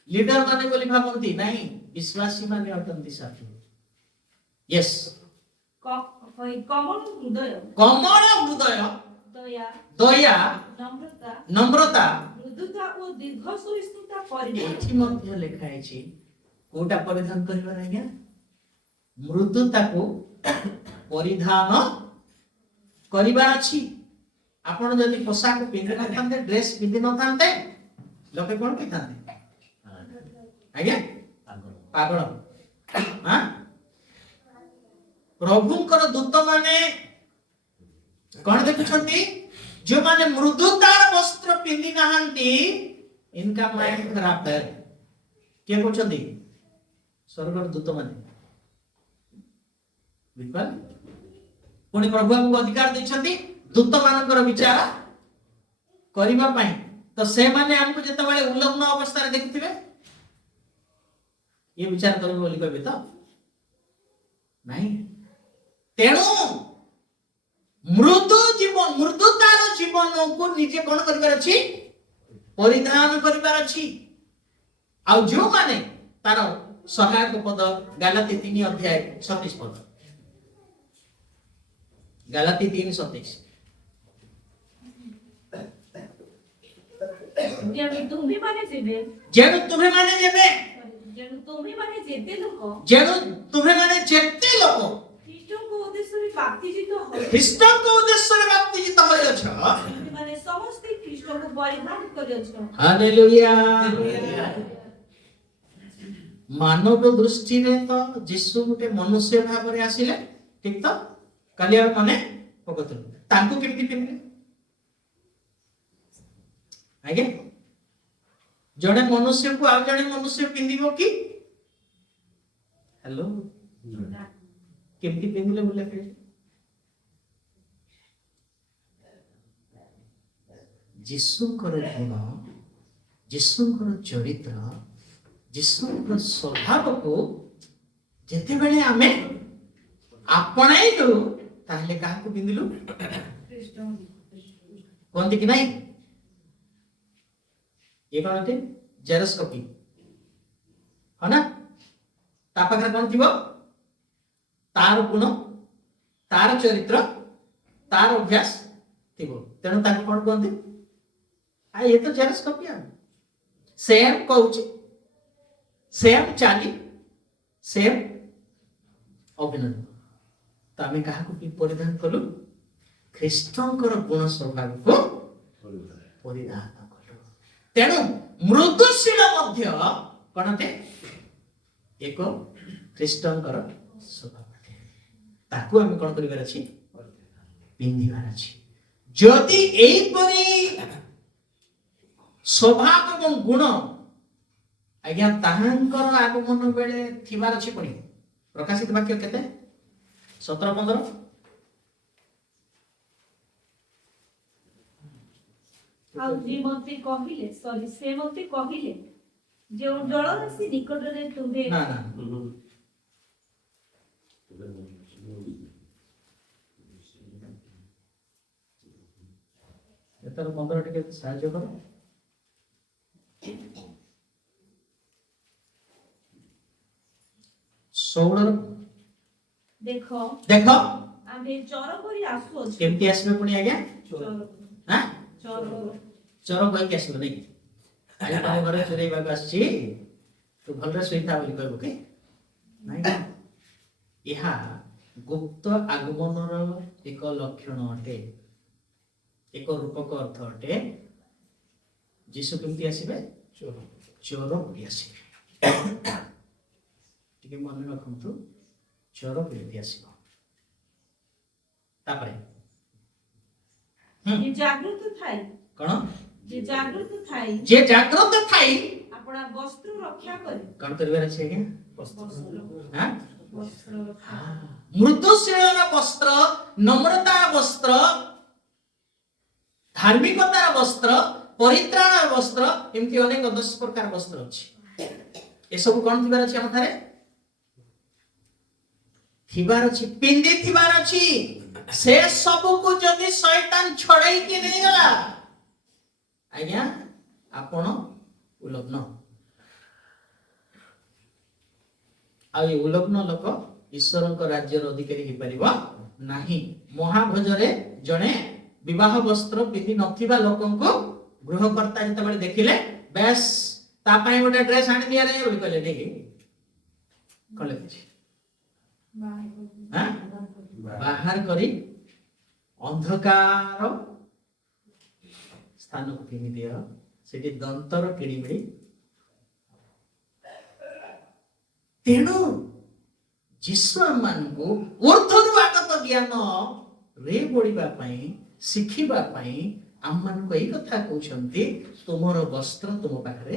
ଲିଡର ମାନେ ବୋଲି ଭାବନ୍ତି ନାହିଁ, ବିଶ୍ୱାସୀ ମାନେ ଅଟନ୍ତି ସାଧୁ। ୟେସ୍, କମଳ ହୃଦୟ, କମଳ ହୃଦୟ, ଦୟା, ଦୟା, ନମ୍ରତା, ନମ୍ରତା। ମୃଦୁତା ଓ ଦୀର୍ଘ ସହିଷ୍ଣୁତା ପରିଧାନ। ଏଠି ମଧ୍ୟ ଲେଖା ହେଇଛି କୋଉଟା ପରିଧାନ କରିବାର ଆଜ୍ଞା? ମୃଦୁତାକୁ ପରିଧାନ କରିବାର ଅଛି। ଆପଣ ଯଦି ପୋଷାକ ପିନ୍ଧି ନଥାନ୍ତେ, ଡ୍ରେସ ପିନ୍ଧି ନଥାନ୍ତେ, ଲୋକେ କଣ କହିଥାନ୍ତେ? ଆଜ୍ଞା ପାଗଳ। ହଁ? ପ୍ରଭୁଙ୍କର ଦୂତ ମାନେ କଣ ଦେଖୁଛନ୍ତି? ଯେଉଁମାନେ ମୃଦୁତାର ବସ୍ତ୍ର ପିନ୍ଧି ନାହାନ୍ତି, ଇନକା ମାଇଣ୍ଡ ଖରାପ है। କିଏ କହୁଛନ୍ତି? ସ୍ୱର୍ଗର ଦୂତ ମାନେ। ବୁଝିପାରିଲେ? ପୁଣି ପ୍ରଭୁ ଆମକୁ ଅଧିକାର ଦେଇଛନ୍ତି ଦୂତ ମାନଙ୍କର ବିଚାର କରିବା ପାଇଁ। ତ ସେମାନେ ଆମକୁ ଯେତେବେଳେ ଉଲ୍ଲଗ୍ନ ଅବସ୍ଥାରେ ଦେଖିଥିବେ, ଇଏ ବିଚାର କରିବ ବୋଲି କହିବେ ତ ନାହିଁ। ତେଣୁ ମୃଦୁ ଜୀବନ, ମୃଦୁତାର ଜୀବନକୁ ନିଜେ କଣ କରିବାର ଅଛି? ପରିଧାନ କରିବାର ଅଛି। ଆଉ ଯେଉଁମାନେ ତାର ସହାୟକ ପଦ ଗାଲାତି 3:27 ଗାଲାତି 3:27 ଯେଣୁ ତୁମ୍ଭେମାନେ ଯେବେ ଯେଣୁ ତୁମ୍ଭେମାନେ ଯେତେ ଲୋକ ଖ୍ରୀଷ୍ଟଙ୍କ ଉଦ୍ଦେଶ୍ୟରେ ବାପ୍ତିଜିତ ହୋଇ ଖ୍ରୀଷ୍ଟଙ୍କ ଉଦ୍ଦେଶ୍ୟରେ ବାପ୍ତିଜିତ ହୋଇଅଛ, ତୁମ୍ଭେମାନେ ସମସ୍ତେ ଖ୍ରୀଷ୍ଟଙ୍କୁ ପରିଧାନ କରିଅଛ। ହାଲେଲୁୟା। ମାନବ ଦୃଷ୍ଟିରେ ତ ଯୀଶୁ ଗୋଟେ ମନୁଷ୍ୟ ଭାବରେ ଆସିଲେ, ଠିକ ତ? କାଲି ଆମେ ମନେ ପକଉଥିଲୁ ତାଙ୍କୁ କେମିତି ପିନ୍ଧିଲେ? ଆଜ୍ଞା, ଜଣେ ମନୁଷ୍ୟକୁ ଆଉ ଜଣେ ମନୁଷ୍ୟ ପିନ୍ଧିବ କି? ହ୍ୟାଲୋ, କେମିତି ପିନ୍ଧିଲେ ବୋଲେ ଯୀଶୁଙ୍କର ଗୁଣ, ଯୀଶୁଙ୍କର ଚରିତ୍ର, ଯୀଶୁଙ୍କର ସ୍ୱଭାବକୁ ଯେତେବେଳେ ଆମେ ଆପଣାଇଲୁ, ତାହେଲେ କାହାକୁ ପିନ୍ଧିଲୁ? କୁହନ୍ତି କି ନାହିଁ? ये कौन होते? जेरस कॉपी है ना? ता पाखरे कौन थिबो? तार गुण, तार चरित्र, तार अभ्यास थिबो। तेणु ताको कौन कहते? आ ये तो जेरस कॉपी आ। सेम कहूची, सेम चाली, सेम अभिनय। तो आमे काहाको परिधान कलु? ख्रीष्टंकर गुण स्वभाव को परिधान। तेणु मृदुशील मध्य कौन थे? एक ख्रीष्टंकर स्वभाव। ताकू आम कौन करिवार अछि? पिंधिवार अछि। जदि एपरि स्वभाव एवं गुण आज्ञा ताहांकर आगमन बेले थिबार अछि। पुणी प्रकाशित वाक्य केते 17-15 ଆଉ ଶ୍ରୀମନ୍ତ୍ରୀ କହିଲେ, ସେ ମନ୍ତ୍ରୀ କହିଲେ, ଯେଉଁ ଜଳରାଶି ନିକଟରେ ତୁମ୍ଭେ ନା ନା ଏତର 15 ଟିକେ ସାହାଯ୍ୟ କର। ଷୋହଳ ଦେଖ ଦେଖ ଆମେ ଚର କରି ଆସୁଅଛୁ। କେମିତି ଆସିବେ ପୁଣି ଆଜ୍ଞା? ହାଁ ଚର ଚର କହିକି ଆସିବ ନାଇଁ? ଆଜି ତମ ଘରେ ଚୋରେଇବାକୁ ଆସିଛି, ତୁ ଭଲରେ ଶୋଇଥା ବୋଲି କହିବୁ କି ନାଇଁ? ଏହା ଗୁପ୍ତ ଆଗମନର ଏକ ଲକ୍ଷଣ ଅଟେ, ଏକ ରୂପକ ଅର୍ଥ ଅଟେ। ଯୀଶୁ କେମିତି ଆସିବେ? ଚୋର ହୋଇ ଆସିବେ। ଟିକେ ମନେ ରଖନ୍ତୁ ଜ୍ୱର କେମିତି ଆସିବ ତାପରେ ଯେ ଜାଗ୍ରତ ଥାଇ କଣ ଯେ ଜାଗ୍ରତ ଥାଇ ଯେ ଜାଗ୍ରତ ଥାଇ ଆପଣା ବସ୍ତ୍ର ରକ୍ଷା କରି କଣ କରିବାର ଅଛି ଆଜ୍ଞା ହାଁ ବସ୍ତ୍ର ରକ୍ଷା ମୃଦୁଶୀଳର ବସ୍ତ୍ର ନମ୍ରତାର ବସ୍ତ୍ର ଧାର୍ମିକତାର ବସ୍ତ୍ର ପରିତ୍ରାଣର ବସ୍ତ୍ର ଏମିତି ଅନେକ 10 ପ୍ରକାର ବସ୍ତ୍ର ଅଛି ଏସବୁ କଣ ଥିବାର ଅଛି ଆମ ଠାରେ ଥିବାର ଅଛି ପିନ୍ଧି ଥିବାର ଅଛି ସେ ସବୁକୁ ଯଦି ଶୈତାନ ଛଡେଇକି ନେଇଗଲା ଆଜ୍ଞା ଆପଣ ଉଲଗ୍ନ ଆଉ ଏ ଉଲଗ୍ନ ଲୋକ ଈଶ୍ୱରଙ୍କ ରାଜ୍ୟର ଅଧିକାରୀ ହେଇପାରିବ ନାହିଁ ମହାଭୋଜରେ ଜଣେ ବିବାହ ବସ୍ତ୍ର ପିନ୍ଧି ନଥିବା ଲୋକଙ୍କୁ ଗୃହକର୍ତ୍ତା ଯେତେବେଳେ ଦେଖିଲେ ବେଶ ତା ପାଇଁ ଗୋଟେ ଡ୍ରେସ ଆଣି ଦିଆରେ ବୋଲି କହିଲେ ନେଇକି କଲେ ବାହାର କରି ଅନ୍ଧକାର ସ୍ଥାନକୁ ଫିଙ୍ଗି ଦିଅ ସେଠି ଦନ୍ତର କିଣିମିଳି ତେଣୁ ଯୀଶୁ ଆମମାନଙ୍କୁ ଊର୍ଦ୍ଧ୍ୱରୁ ଆଗତ ଜ୍ଞାନ ରେ ବଢିବା ପାଇଁ ଶିଖିବା ପାଇଁ ଆମମାନଙ୍କୁ ଏଇ କଥା କହୁଛନ୍ତି ତୁମର ବସ୍ତ୍ର ତୁମ ପାଖରେ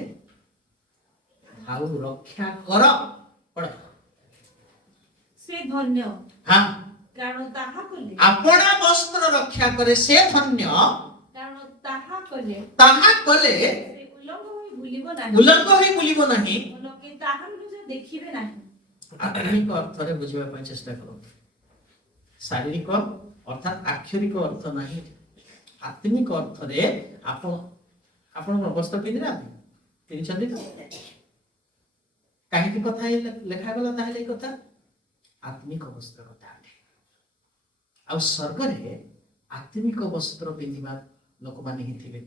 ଆଉ ରକ୍ଷା କର ପଢ ସେ ଧନ୍ୟ ହଁ କାରଣ ତାହା କଲେ ଆପଣା ବସ୍ତ୍ର ରକ୍ଷା କରେ ସେ ଧନ୍ୟ କାରଣ ତାହା କଲେ ତାହା କଲେ ସେ ଉଲଙ୍ଗ ହୋଇ ବୁଲିବ ନାହିଁ ଉଲଙ୍ଗ ହୋଇ ବୁଲିବ ନାହିଁ ଲୋକେ ତାହାର ନିଜ ଦେଖିବେ ନାହିଁ ଆତ୍ମିକ ଅର୍ଥରେ ବୁଝିବା ପାଇଁ ଚେଷ୍ଟା କରନ୍ତୁ ଶାରୀରିକ ଅର୍ଥାତ ଆକ୍ଷରିକ ଅର୍ଥ ନାହିଁ ଆତ୍ମିକ ଅର୍ଥରେ ଆପଣ ବସ୍ତ୍ର ପିନ୍ଧିଛନ୍ତି ତ କାହିଁକି କଥା ଲେଖାଗଲା ତାହେଲେ ଏଇ କଥା ଆତ୍ମିକ ବସ୍ତ୍ର କଥା ଆଉ ସ୍ୱର୍ଗରେ ଆତ୍ମିକ ବସ୍ତ୍ର ପିନ୍ଧିବା ଲୋକମାନେ ହିଁ ଥିବେ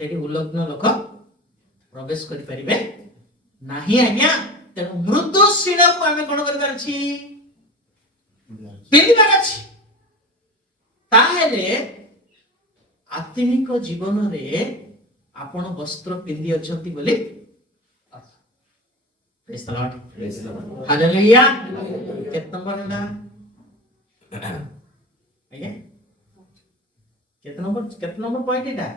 ସେଠି ଉଲଗ୍ନ ଲୋକ ପ୍ରବେଶ କରିପାରିବେ ନାହିଁ ଆଜ୍ଞା ତେଣୁ ମୃଦୁଶୀଳକୁ ଆମେ କଣ କରିବାର ଅଛି ପିନ୍ଧିବାର ଅଛି ତାହେଲେ ଆତ୍ମିକ ଜୀବନରେ ଆପଣ ବସ୍ତ୍ର ପିନ୍ଧି ଅଛନ୍ତି ବୋଲି Praise the Lord. Hallelujah. କେତେ ନମ୍ବର ହେଲା ଆଜ୍ଞା କେତେ ନମ୍ବର ପଏଣ୍ଟ ଏଟା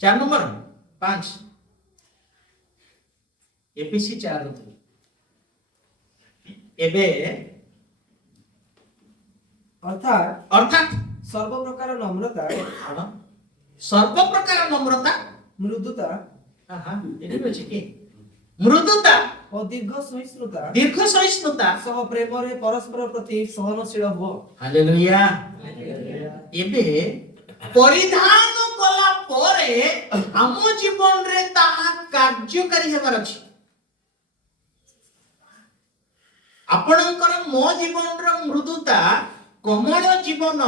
4 ନମ୍ବର 5 ଏପିସି 4 ଏବେ ଅର୍ଥାତ୍ ସର୍ବ ପ୍ରକାର ନମ୍ରତା ସର୍ବ ପ୍ରକାର ନମ୍ରତା ମୃଦୁତା ଏଠି ଅଛି କି ମୃଦୁତା ଓ ଦୀର୍ଘ ସହିଷ୍ଣୁତା ସହ ପ୍ରେମରେ ପରସ୍ପର ପ୍ରତି ସହନଶୀଳ ହୁଅ ହାଲେଲୁୟା ଏବେ ପରିଧାନ କଲା ପରେ ଆମ ଜୀବନରେ ତାହା କାର୍ଯ୍ୟକାରୀ ହେବାର ଅଛି ଆପଣଙ୍କର ମୋ ଜୀବନର ମୃଦୁତା କୋମଳ ଜୀବନ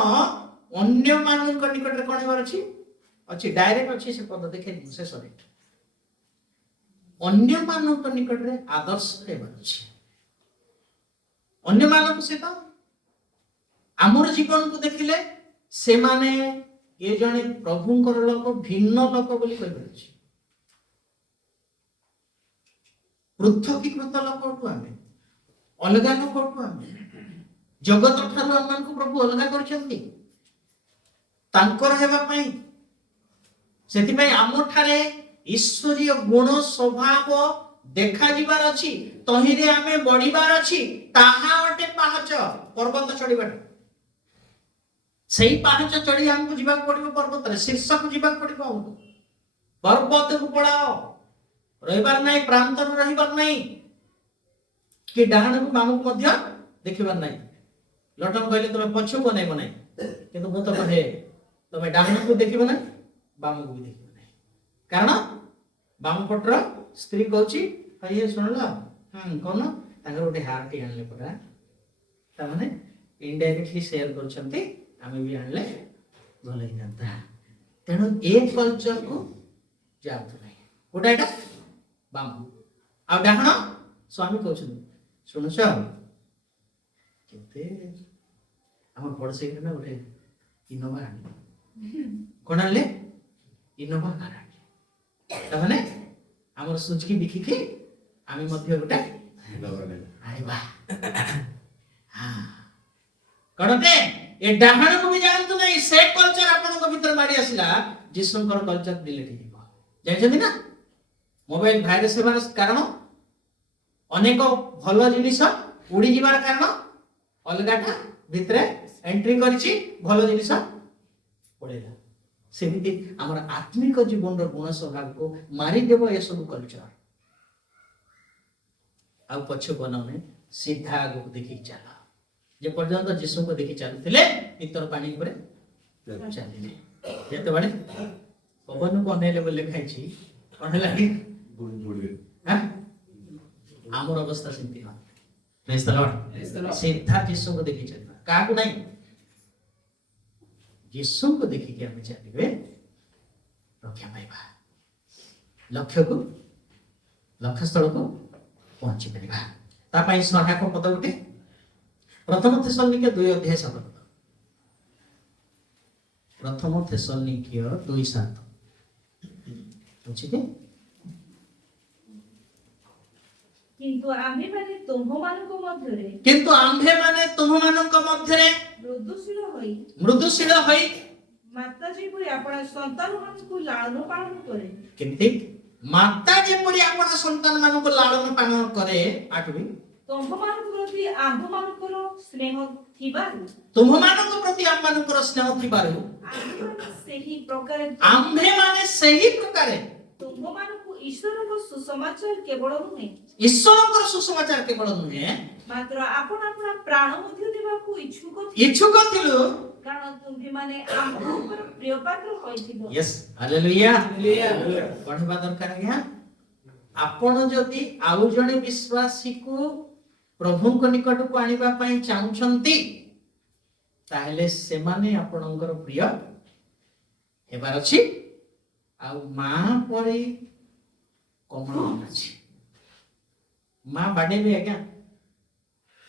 ଅନ୍ୟମାନଙ୍କ ନିକଟରେ କଣ ହେବାର ଅଛି ଡାଇରେକ୍ଟ ଅଛି ସେ ପଦ ଦେଖେଇବୁ ଶେଷରେ ଅନ୍ୟମାନଙ୍କ ନିକଟରେ ଆଦର୍ଶ ହେବାର ଅଛି ଅନ୍ୟମାନଙ୍କ ସହିତ ଆମର ଜୀବନକୁ ଦେଖିଲେ ସେମାନେ ଏ ଜଣେ ପ୍ରଭୁଙ୍କର ଲୋକ ଭିନ୍ନ ଲୋକ ବୋଲି କହିପାରୁଛି ପୃଥକୀକୃତ ଲୋକଠୁ ଆମେ ଅଲଗା ଲୋକଠୁ ଆମେ ଜଗତ ଠାରୁ ଆମମାନଙ୍କୁ ପ୍ରଭୁ ଅଲଗା କରିଛନ୍ତି ତାଙ୍କର ହେବା ପାଇଁ ସେଥିପାଇଁ ଆମଠାରେ ଈଶ୍ୱରୀୟ ଗୁଣ ସ୍ୱଭାବ ଦେଖାଯିବାର ଅଛି ତହିଁରେ ଆମେ ବଢିବାର ଅଛି ତାହା ଗୋଟେ ପାହାଚ ପର୍ବତ ଚଢିବାଟା ସେଇ ପାହାଚ ଚଢି ଆମକୁ ଯିବାକୁ ପଡିବ ପର୍ବତରେ ଶୀର୍ଷକୁ ଯିବାକୁ ପଡିବ ଆମକୁ ପର୍ବତକୁ ପଳାଅ ରହିବାର ନାହିଁ ପ୍ରାନ୍ତର ରହିବାର ନାହିଁ କି ଡାହାଣକୁ ବାମକୁ ମଧ୍ୟ ଦେଖିବାର ନାହିଁ ଲଟନ କହିଲେ ତମେ ପଛକୁ ଅନେଇବ ନାହିଁ କିନ୍ତୁ ମୁଁ ତ କହେ ତମେ ଡାହାଣକୁ ଦେଖିବ ନାହିଁ ବାମକୁ ବି ଦେଖିବ ନାହିଁ କାରଣ ବାମ ପଟର ସ୍ତ୍ରୀ କହୁଛି ଇଏ ଶୁଣିଲ କଣ ତାଙ୍କର ଗୋଟେ ହାରଟି ଆଣିଲେ ପରା ତାମାନେ ଇନଡାଇରେକ୍ଟଲି ସେୟାର କରୁଛନ୍ତି ଆମେ ବି ଆଣିଲେ ଭଲ ହେଇଥାନ୍ତା ତେଣୁ ଏ କଲଚରକୁ ଯାଆନ୍ତୁ ନାହିଁ କୋଉଟା ଏଇଟା ବାମ ଆଉ ଡାହାଣ ସ୍ୱାମୀ କହୁଛନ୍ତି ଶୁଣୁଛ କେତେ ଆମ ପଡୋଶୀ ନା ଗୋଟେ ଇନୋଭା ଆଣିଲେ କଣ ଆଣିଲେ ଇନୋଭା କାର ଆଣିଲେ ତାମାନେ ଆମର ସୁଜକି ଦେଖିକି ଆମେ ମଧ୍ୟ ଗୋଟେ ଆଣିବା। କଣଟେ ଏ ଡାହାଣକୁ ବି ଜାଣନ୍ତୁ ନାହିଁ, ସେ କଲଚର ଆପଣଙ୍କ ଭିତରେ ମାଡ଼ି ଆସିଲା, ଯୀଶୁଙ୍କର କଲଚର ଡିଲିଟ ହେଇଯିବ। ଜାଣିଛନ୍ତି ନା ମୋବାଇଲ ଭାଇରସ ହେବାର କାରଣ, ଅନେକ ଭଲ ଜିନିଷ ଉଡ଼ି ଯିବାର କାରଣ ଅଲଗାଟା ଭିତରେ ଏଣ୍ଟ୍ରି କରିଛି, ଭଲ ଜିନିଷ ପଳେଇଲା। ସେମିତି ଆମର ଆତ୍ମିକ ଜୀବନର ଗୁଣ ସ୍ୱଭାବକୁ ମାରିଦେବ ଏସବୁ କଲଚର। ଆଉ ପଛକୁ ଅନାଉନି, ସିଧା ଆଗକୁ ଦେଖିକି ଚାଲ। ଯେ ପର୍ଯ୍ୟନ୍ତ ଯୀଶୁଙ୍କୁ ଦେଖି ଚାଲୁଥିଲେ ଇତର ପାଣି ଉପରେ ଚାଲିଲେ। ଯେତେବେଳେ ପବନକୁ ଅନେଇଲେ ବୋଲି ଲେଖାଇଛି, କଣ ହେଲା କି ଆମର ଅବସ୍ଥା ସେମିତି ନୁହଁ। ସିଧା ଯୀଶୁଙ୍କୁ ଦେଖି ଚାଲିବା, କାହାକୁ ନାହିଁ, ଯୀଶୁଙ୍କୁ ଦେଖିକି ଆମେ ଚାଲିବେ, ରକ୍ଷା ପାଇବା, ଲକ୍ଷ୍ୟସ୍ଥଳକୁ ପହଞ୍ଚି ପାରିବା। ତା ପାଇଁ ସହାୟକ ପଦ ଗୋଟେ, ପ୍ରଥମ ଥେସଲୋନିକେ 2:7। ପ୍ରଥମ ଥେସଲୋନିକେ 2:7 ଅଛି କି? କିନ୍ତୁ ଆମ୍ଭେମାନେ ତୁମ୍ଭମାନଙ୍କ ମଧ୍ୟରେ ମୃଦୁଶୀଳ ହୋଇ ମାତା ଯେପରି ଆପଣା ସନ୍ତାନମାନଙ୍କୁ ଲାଳନ ପାଳନ କରେ। କେମିତି ମାତା ଯେପରି ଆପଣା ସନ୍ତାନମାନଙ୍କୁ ଲାଳନ ପାଳନ କରେ, ଆଠବି ତୁମ୍ଭମାନଙ୍କ ପ୍ରତି ଆମ୍ଭମାନଙ୍କର ସ୍ନେହ ଥିବାରୁ ଆମ୍ଭେମାନେ ସେହି ପ୍ରକାରେ ତୁମ୍ଭମାନଙ୍କୁ ଈଶ୍ୱରଙ୍କ ସୁସମାଚାର କେବଳ ନୁହେଁ ମାତ୍ର ଆପଣ ଆପଣା ପ୍ରାଣ ମଧ୍ୟ ଦେବାକୁ ଇଚ୍ଛୁକ ଥିଲୁ, କାରଣ ତୁମ୍ଭେମାନେ ଆମ୍ଭଙ୍କର ପ୍ରିୟ ପାତ୍ର ହୋଇଥିଲ। ହାଲେଲୁୟା। ପଢିବା ଦରକାର ଆଜ୍ଞା। ଆପଣ ଯଦି ଆଉ ଜଣେ ବିଶ୍ୱାସୀକୁ ପ୍ରଭୁଙ୍କ ନିକଟକୁ ଆଣିବା ପାଇଁ ଚାହୁଁଛନ୍ତି, ତାହେଲେ ସେମାନେ ଆପଣଙ୍କର ପ୍ରିୟ ହେବାର ଅଛି। ଆଉ ମା ପରି କମଳ ଅଛି। ମା ବାଡେଇବେ ଆଜ୍ଞା,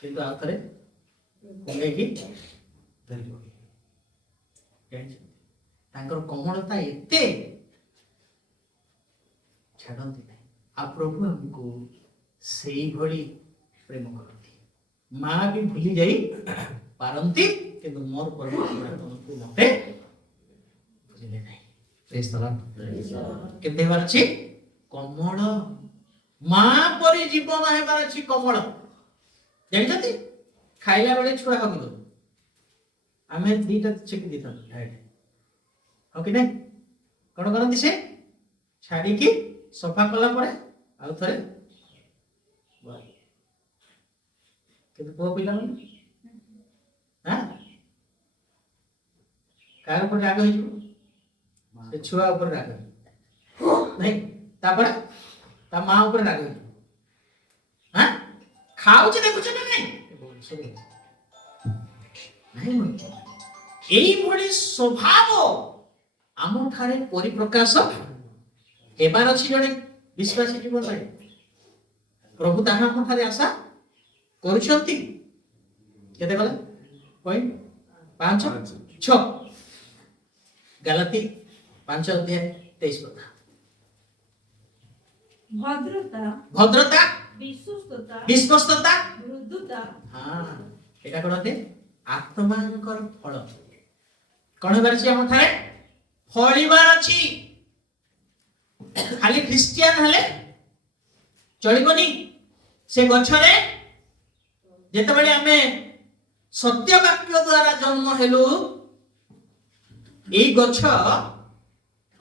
କିନ୍ତୁ ଆଉ ଥରେ କୁଣ୍ଡେଇକି ଧରିବ। ତାଙ୍କର କୋମଳତା ଏତେ, ଛାଡନ୍ତି ନାହିଁ। ଆଉ ପ୍ରଭୁ ଆମକୁ ସେଇଭଳି ପ୍ରେମ କରନ୍ତି। ମା ବି ଭୁଲି ଯାଇ ପାରନ୍ତି, କିନ୍ତୁ ମୋର ପରମକୁ ମତେ ଭୁଲିଲେ ନାହିଁ। କେମିତି ହେବାର ଅଛି? କୋମଳ, ମା ପରି ଜୀବନ ହେବାର ଅଛି। କୋମଳ, ଜାଣିଛନ୍ତି ଖାଇଲା ବେଳେ ଛୁଆ ହବ, ଆମେ ଦିଟା ଛେକି ଦେଇଥାନ୍ତୁ, ହଉ କି ନାଇଁ? କଣ କରନ୍ତି ସେ? ଛାଡିକି ସଫା କଲା ପରେ ଆଉ ଥରେ, କିନ୍ତୁ ପୁଅ ପିଲାମାନେ କାହାର ଉପରେ ରାଗ ହେଇଯିବ? ସେ ଛୁଆ ଉପରେ ରାଗ ନାଇଁ, ତାପରେ ତା ମା ଉପରେ ରାଗ ହେଇଯିବ। ଖାଉଛି ଦେଖୁଛ ନା ନାଇଁ? এইଭଳି ସ୍ୱଭାବ ଆମଠାରେ ପରିପ୍ରକାଶ ହେବାର ଅଛି ଜଣେ ବିଶ୍ୱାସୀ ଜୀବନରେ। ପ୍ରଭୁ ତାହା ଆମଠାରେ ଆଶା କରୁଛନ୍ତି। କେତେ ଗଲା? 5:6 ଗାଲାତି 5:23। ଭଦ୍ରତା, ବିଶ୍ୱସ୍ତତା, ମୃଦୁତା, এটা কোনতে আত্মাঙ্কর ফল। কোন হেবার আছে আমଠାରେ? ফଳିবার ଅଛି। খালি খ্রিস্টিয়ান হলে চলিবনি। সে গছরে যেତେବେଳେ ଆମେ সত্য বাক্য দ্বারা জন্ম হেলু, এই গছ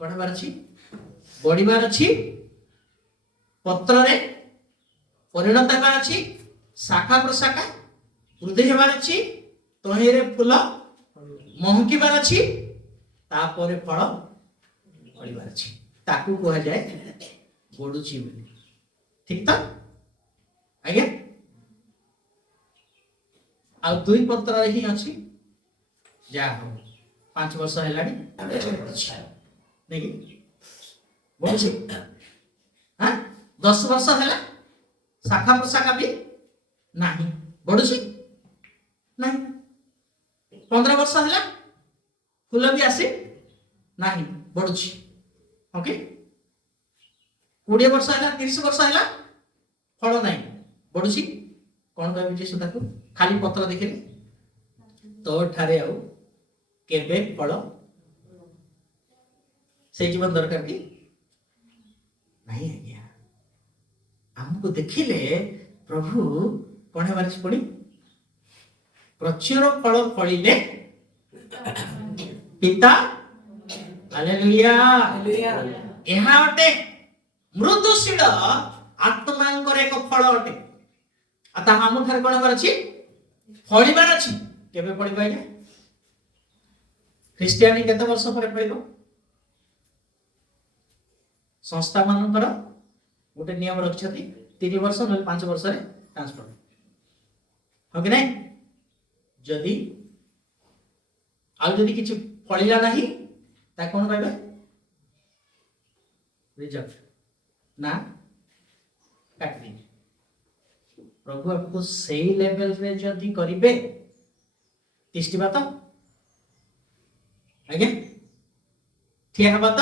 কোন হেবার ଅଛି? বড়িবার ଅଛି, পত্ରରେ ପରିଣତ ହେବାର ଅଛି, ଶାଖା ପ୍ରଶାଖା ବୃଦ୍ଧି ହେବାର ଅଛି, ତହିଁରେ ଫୁଲ ମହକିବାର ଅଛି, ତାପରେ ଫଳ ଫଳିବାର ଅଛି। ତାକୁ କୁହାଯାଏ ବଢୁଛି ବୋଲି। ଠିକ ତ ଆଜ୍ଞା? ଆଉ 2 ପତ୍ରରେ ହିଁ ଅଛି। ଯାହା ହଉ 5 ବର୍ଷ ହେଲାଣି ନାଇଁ ବଢୁଛି। 10 ବର୍ଷ ହେଲା ଶାଖା ପ୍ରଶାଖା ବି ନାହିଁ, ବଢୁଛି ନାହିଁ। 15 ବର୍ଷ ହେଲା ଫୁଲ ବି ଆସି ନାହିଁ, ବଢୁଛି। ଓକେ, 20 वर्ष है 30 वर्ष है फल नहीं बढ़ुची कौन कहबे जे सुधा को खाली पत्र देखिले तो ठारे आउ केबे फल से जीवन दरकार की नहीं आज्ञा हमको देखिले प्रभु कौन है पड़ी प्रचुर फल फलिले पिता हालेलुया ଏହା ଅଟେ ମୃଦୁଶୀଳ ଆତ୍ମାଙ୍କର ଏକ ଫଳ ଅଟେ ଆଉ ତାହା ଆମ ଠାରେ କଣ ହେବାର ଅଛି ଫଳିବାର ଅଛି କେବେ ଫଳିବ ଆଜ୍ଞା ଖ୍ରୀଷ୍ଟିଆନି କେତେ ବର୍ଷ ପରେ ଫଳିବ ସଂସ୍ଥା ମାନଙ୍କର ଗୋଟେ ନିୟମ ରଖିଛନ୍ତି 30 ବର୍ଷ ନହେଲେ 5 ବର୍ଷରେ ଟ୍ରାନ୍ସଫର ହଁ କି ନାହିଁ ଯଦି ଆଉ ଯଦି କିଛି ଫଳିଲା ନାହିଁ ତା କଣ କହିବେ रिजल्ट ना काट दी प्रभु आपको सही लेवल रे जदी करिवे तिष्टि बात आगे ठीक है बात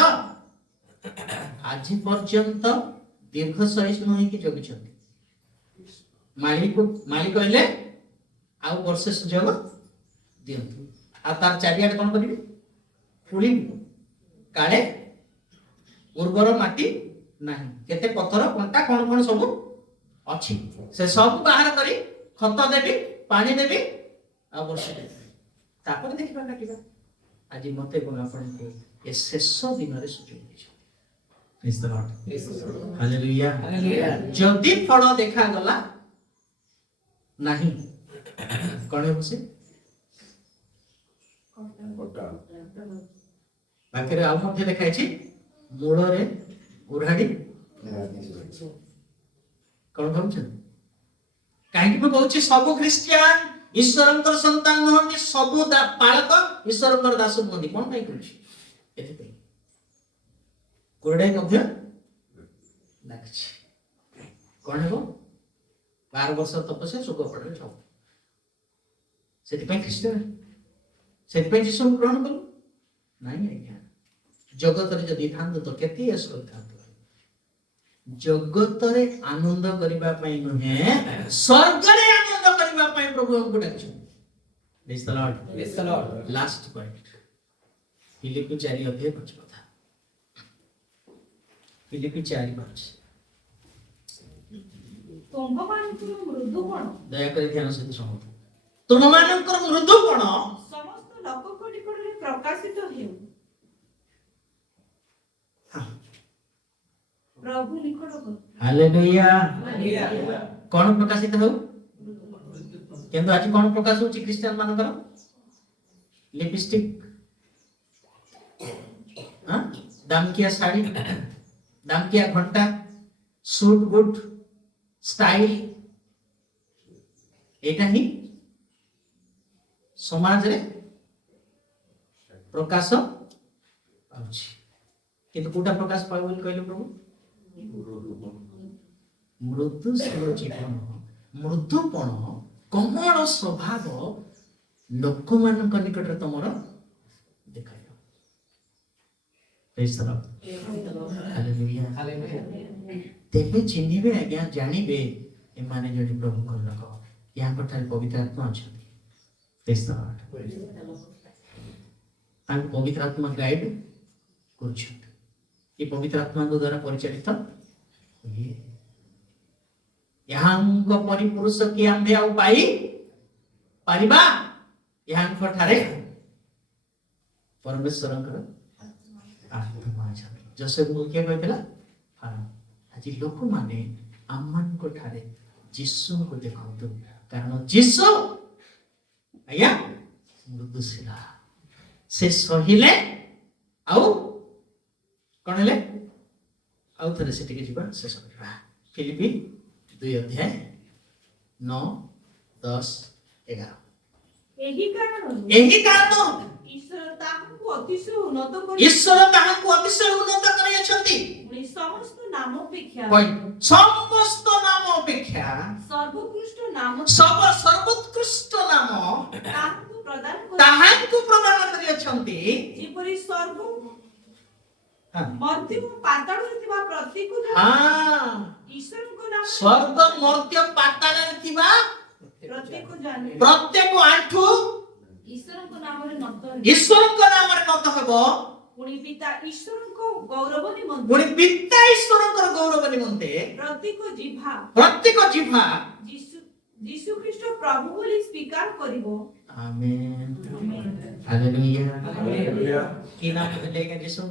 आज पर्यंत दीर्घ सहिष्णु होई कि जगिछंती मालिक कहले आउ वर्ष सुजोग दियंतु आ तार चारियाड कोन करिवे फुली काळे उर्वर माटी नहीं केते पत्थर कंटा कौन कौन सब अच्छी से सब बाहर करी खत देवी पानी देवी आ वर्ष देवी तापर देखिबा काटिबा आज मते कोन आपण को ए शेष दिन रे सुजोग दिछ praise the Lord hallelujah hallelujah जदी फल देखा गला नहीं कोन होसे बाकी रे आ मते देखाइ छी मूल रे उराडी कौन भावछन काहे कि कहूची सब क्रिश्चियन ईश्वरंकर संतान नहंती सब पालक ईश्वरंकर दास नहंती कोन काहे कहूची एथि पे कोडे मध्य लागछि कोन हेबो 12 वर्ष तपस्या सुख पड़े सब सेति पे क्रिश्चियन सेति पे जीसु ग्रहण करू नहीं आज्ञा जगत रे जदी थांदो तो केते यस करथांतो जगत रे आनंद करिबा पई नहे स्वर्ग रे आनंद करिबा पई प्रभु हमको डाकछ praise the Lord last point फिलिपी 4 अध्याय 5 कथा फिलिपी 4:5 ତୁମ୍ଭମାନଙ୍କର ମୃଦୁପଣ दया କରି ଧ୍ୟାନ ସହିତ ଶୁଣ ତୁମମାନଙ୍କର ମୃଦୁପଣ ସମସ୍ତ ଲୋକଙ୍କ ନିକଟରେ ପ୍ରକାଶିତ ହେଉ प्रभु निकटକୁ हालेलुया कौन प्रकाशित हो केंद्र आज कौन प्रकाश होची क्रिश्चियन मानकर लिपस्टिक हां दामकिया साड़ी दामकिया घंटा सूट बूट स्टाइल एटा ही समाज रे प्रकाश पाउची किंतु कोटा प्रकाश पाए बोली कहले प्रभु मृदुशील जीवन मृदुपण कमल स्वभाव लोक मान निकट तुमर देखा तेबे चिन्हिबे आज्ञा जानिबे एमाने जदि प्रभु को लोक यहाँ ठारे पवित्र आत्मा अछंती पवित्र आत्मा गाइड करुछंती ये पवित्र आत्मा को द्वारा परिचालित यहाँ परिपुरुष की आंबे आउ पाई पारिबा यहाँ ठारे परमेश्वर आत्मा जोसेफ को क्या कहला आज लोक माने आमान को ठारे यीशु को देखंतु कारण यीशु आया मृदुशीला से सहिले आउ कौन हेले आउ थरे से टिके जीवा शेष करबा फिलिपी 2 अध्याय 9 10 11 एही कारण ईश्वर ताहांकु अतिशय उन्नत करि अछंती समस्त नाम अपेक्षा सर्वोत्कृष्ट नाम ताहांकु प्रदान करि अछंती जेपरि हाँ। मर्त्य ଓ ପାତାଳରେ ଥିବା ପ୍ରତ୍ୟେକ हाँ ଈଶ୍ୱରଙ୍କ ନାମରେ स्वर्ग मर्त्य पाताଳରେ ଥିବା ପ୍ରତ୍ୟେକ ଜାଣେ प्रत्येक आंठू ଈଶ୍ୱରଙ୍କ ନାମରେ ନତ ହେବେ। ଈଶ୍ୱରଙ୍କ ନାମରେ ନତ ହେବ ପୁଣି ପିତା ଈଶ୍ୱରଙ୍କ ଗୌରବ ନିମନ୍ତେ ପୁଣି ପିତା ଈଶ୍ୱରଙ୍କର ଗୌରବ ନିମନ୍ତେ ପ୍ରତ୍ୟେକ ଜିହ୍ବା ପ୍ରତ୍ୟେକ ଜିହ୍ବା ଯୀଶୁ ଖ୍ରୀଷ୍ଟ ପ୍ରଭୁ ବୋଲି ସ୍ୱୀକାର କରିବ। Amen hallelujah Hallelujah. की नाम लेगा यीशु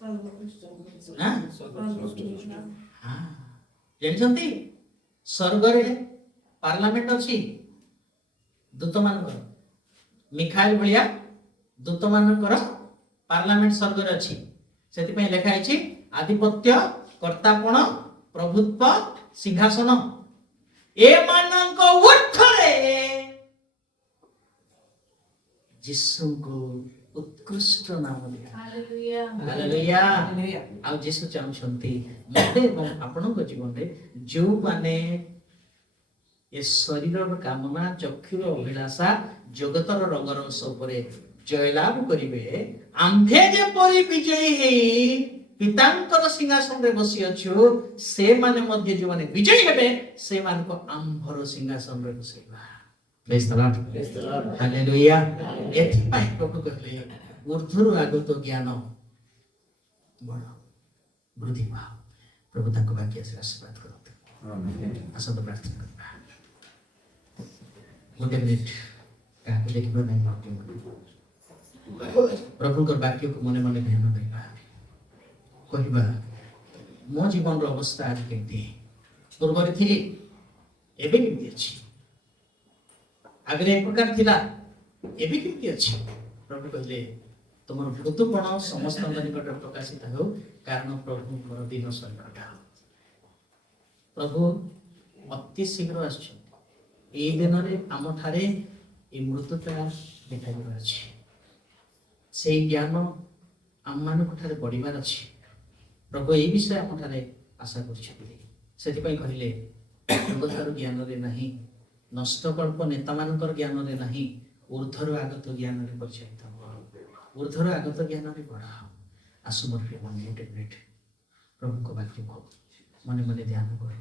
हाँ हाँ ଜାଣିଛନ୍ତି ସ୍ୱର୍ଗରେ ପାର୍ଲାମେଣ୍ଟ ଅଛି ଦୂତ ମାନଙ୍କର ମିଖାଏଲ ଭଳିଆ ଦୂତ ମାନଙ୍କର ପାର୍ଲାମେଣ୍ଟ ସ୍ୱର୍ଗରେ ଅଛି ସେଥିପାଇଁ ଲେଖା ହେଇଛି ଆଧିପତ୍ୟ କର୍ତ୍ତାପଣ ପ୍ରଭୁତ୍ୱ ସିଂହାସନ ଏମାନଙ୍କ ଉର୍ଦ୍ଧ୍ୱରେ ଯୀଶୁଙ୍କୁ ଉତ୍କୃଷ୍ଟ ନାମ ଦିଆ ହାଲେଲୁୟା। Hallelujah hallelujah. ଆଉ ଯୀଶୁ ଚାହୁଁଛନ୍ତି ମୋତେ ଏବଂ ଆପଣଙ୍କ ଜୀବନରେ ଯେଉଁମାନେ ଏ ଶରୀରର କାମନା ଚକ୍ଷୁର ଅଭିଳାଷା ଜଗତର ରଙ୍ଗରସ ଉପରେ ଜୟଲାଭ କରିବେ ଆମ୍ଭେ ଯେପରି ବିଜୟୀ ହେଇ ପିତାଙ୍କର ସିଂହାସନରେ ବସି ଅଛୁ ସେମାନେ ମଧ୍ୟ ଯେଉଁମାନେ ବିଜୟୀ ହେବେ ସେମାନଙ୍କ ଆମ୍ଭର ସିଂହାସନରେ ବସେଇବା। Praise the Lord. Hallelujah. ଏଥିପାଇଁ ପ୍ରଭୁ କହିଲେ ଊର୍ଦ୍ଧ୍ୱରୁ ଆଗତ ଜ୍ଞାନ ବଡ଼ ବୃଦ୍ଧି ପାଅ। ପ୍ରଭୁ ତାଙ୍କ ବାକ୍ୟ ଆଶୀର୍ବାଦ କରନ୍ତୁ। Amen. ଆସନ୍ତୁ ପ୍ରାର୍ଥନା କରିବା। ଗୋଟେ ମିନିଟ୍ କାହାକୁ ଦେଖିବା ନାହିଁ ପ୍ରଭୁଙ୍କର ବାକ୍ୟକୁ ମନେ ମନେ ଧ୍ୟାନ କରିବା କହିବା ମୋ ଜୀବନର ଅବସ୍ଥା ଆଜି କେମିତି ପୂର୍ବରେ ଥିଲି ଏବେ କେମିତି ଅଛି ଆଗରେ ଏକ ପ୍ରକାର ଥିଲା ଏବେ କେମିତି ଅଛି ପ୍ରଭୁ କହିଲେ ତୁମର ମୃତ୍ୟୁପଣ ସମସ୍ତଙ୍କ ନିକଟରେ ପ୍ରକାଶିତ ହେଉ କାରଣ ପ୍ରଭୁଙ୍କର ଦିନ ସରିଗଲା ପ୍ରଭୁ ଅତି ଶୀଘ୍ର ଆସୁଛନ୍ତି ଏଇ ଦିନରେ ଆମଠାରେ ଏ ମୃତ୍ୟୁଟା ଦେଖାଯିବାର ଅଛି ସେଇ ଜ୍ଞାନ ଆମମାନଙ୍କ ଠାରେ ବଢ଼ିବାର ଅଛି ପ୍ରଭୁ ଏଇ ବିଷୟ ଆମଠାରେ ଆଶା କରିଛନ୍ତି ସେଥିପାଇଁ କହିଲେ ଜଗତର ଜ୍ଞାନରେ ନାହିଁ ନଷ୍ଟକଳ୍ପ ନେତାମାନଙ୍କର ଜ୍ଞାନରେ ନାହିଁ ଊର୍ଦ୍ଧ୍ୱରୁ ଆଗତ ଜ୍ଞାନରେ ପରିଚାଳିତ ହେବ ଊର୍ଦ୍ଧ୍ୱରୁ ଆଗତ ଜ୍ଞାନରେ ବଢ଼ାଅ ଆସୁ ମୋର ପ୍ରିୟମାନେ ଗୋଟେ ମିନିଟ୍ ପ୍ରଭୁଙ୍କ ବାକ୍ୟକୁ ମନେ ମନେ ଧ୍ୟାନ କର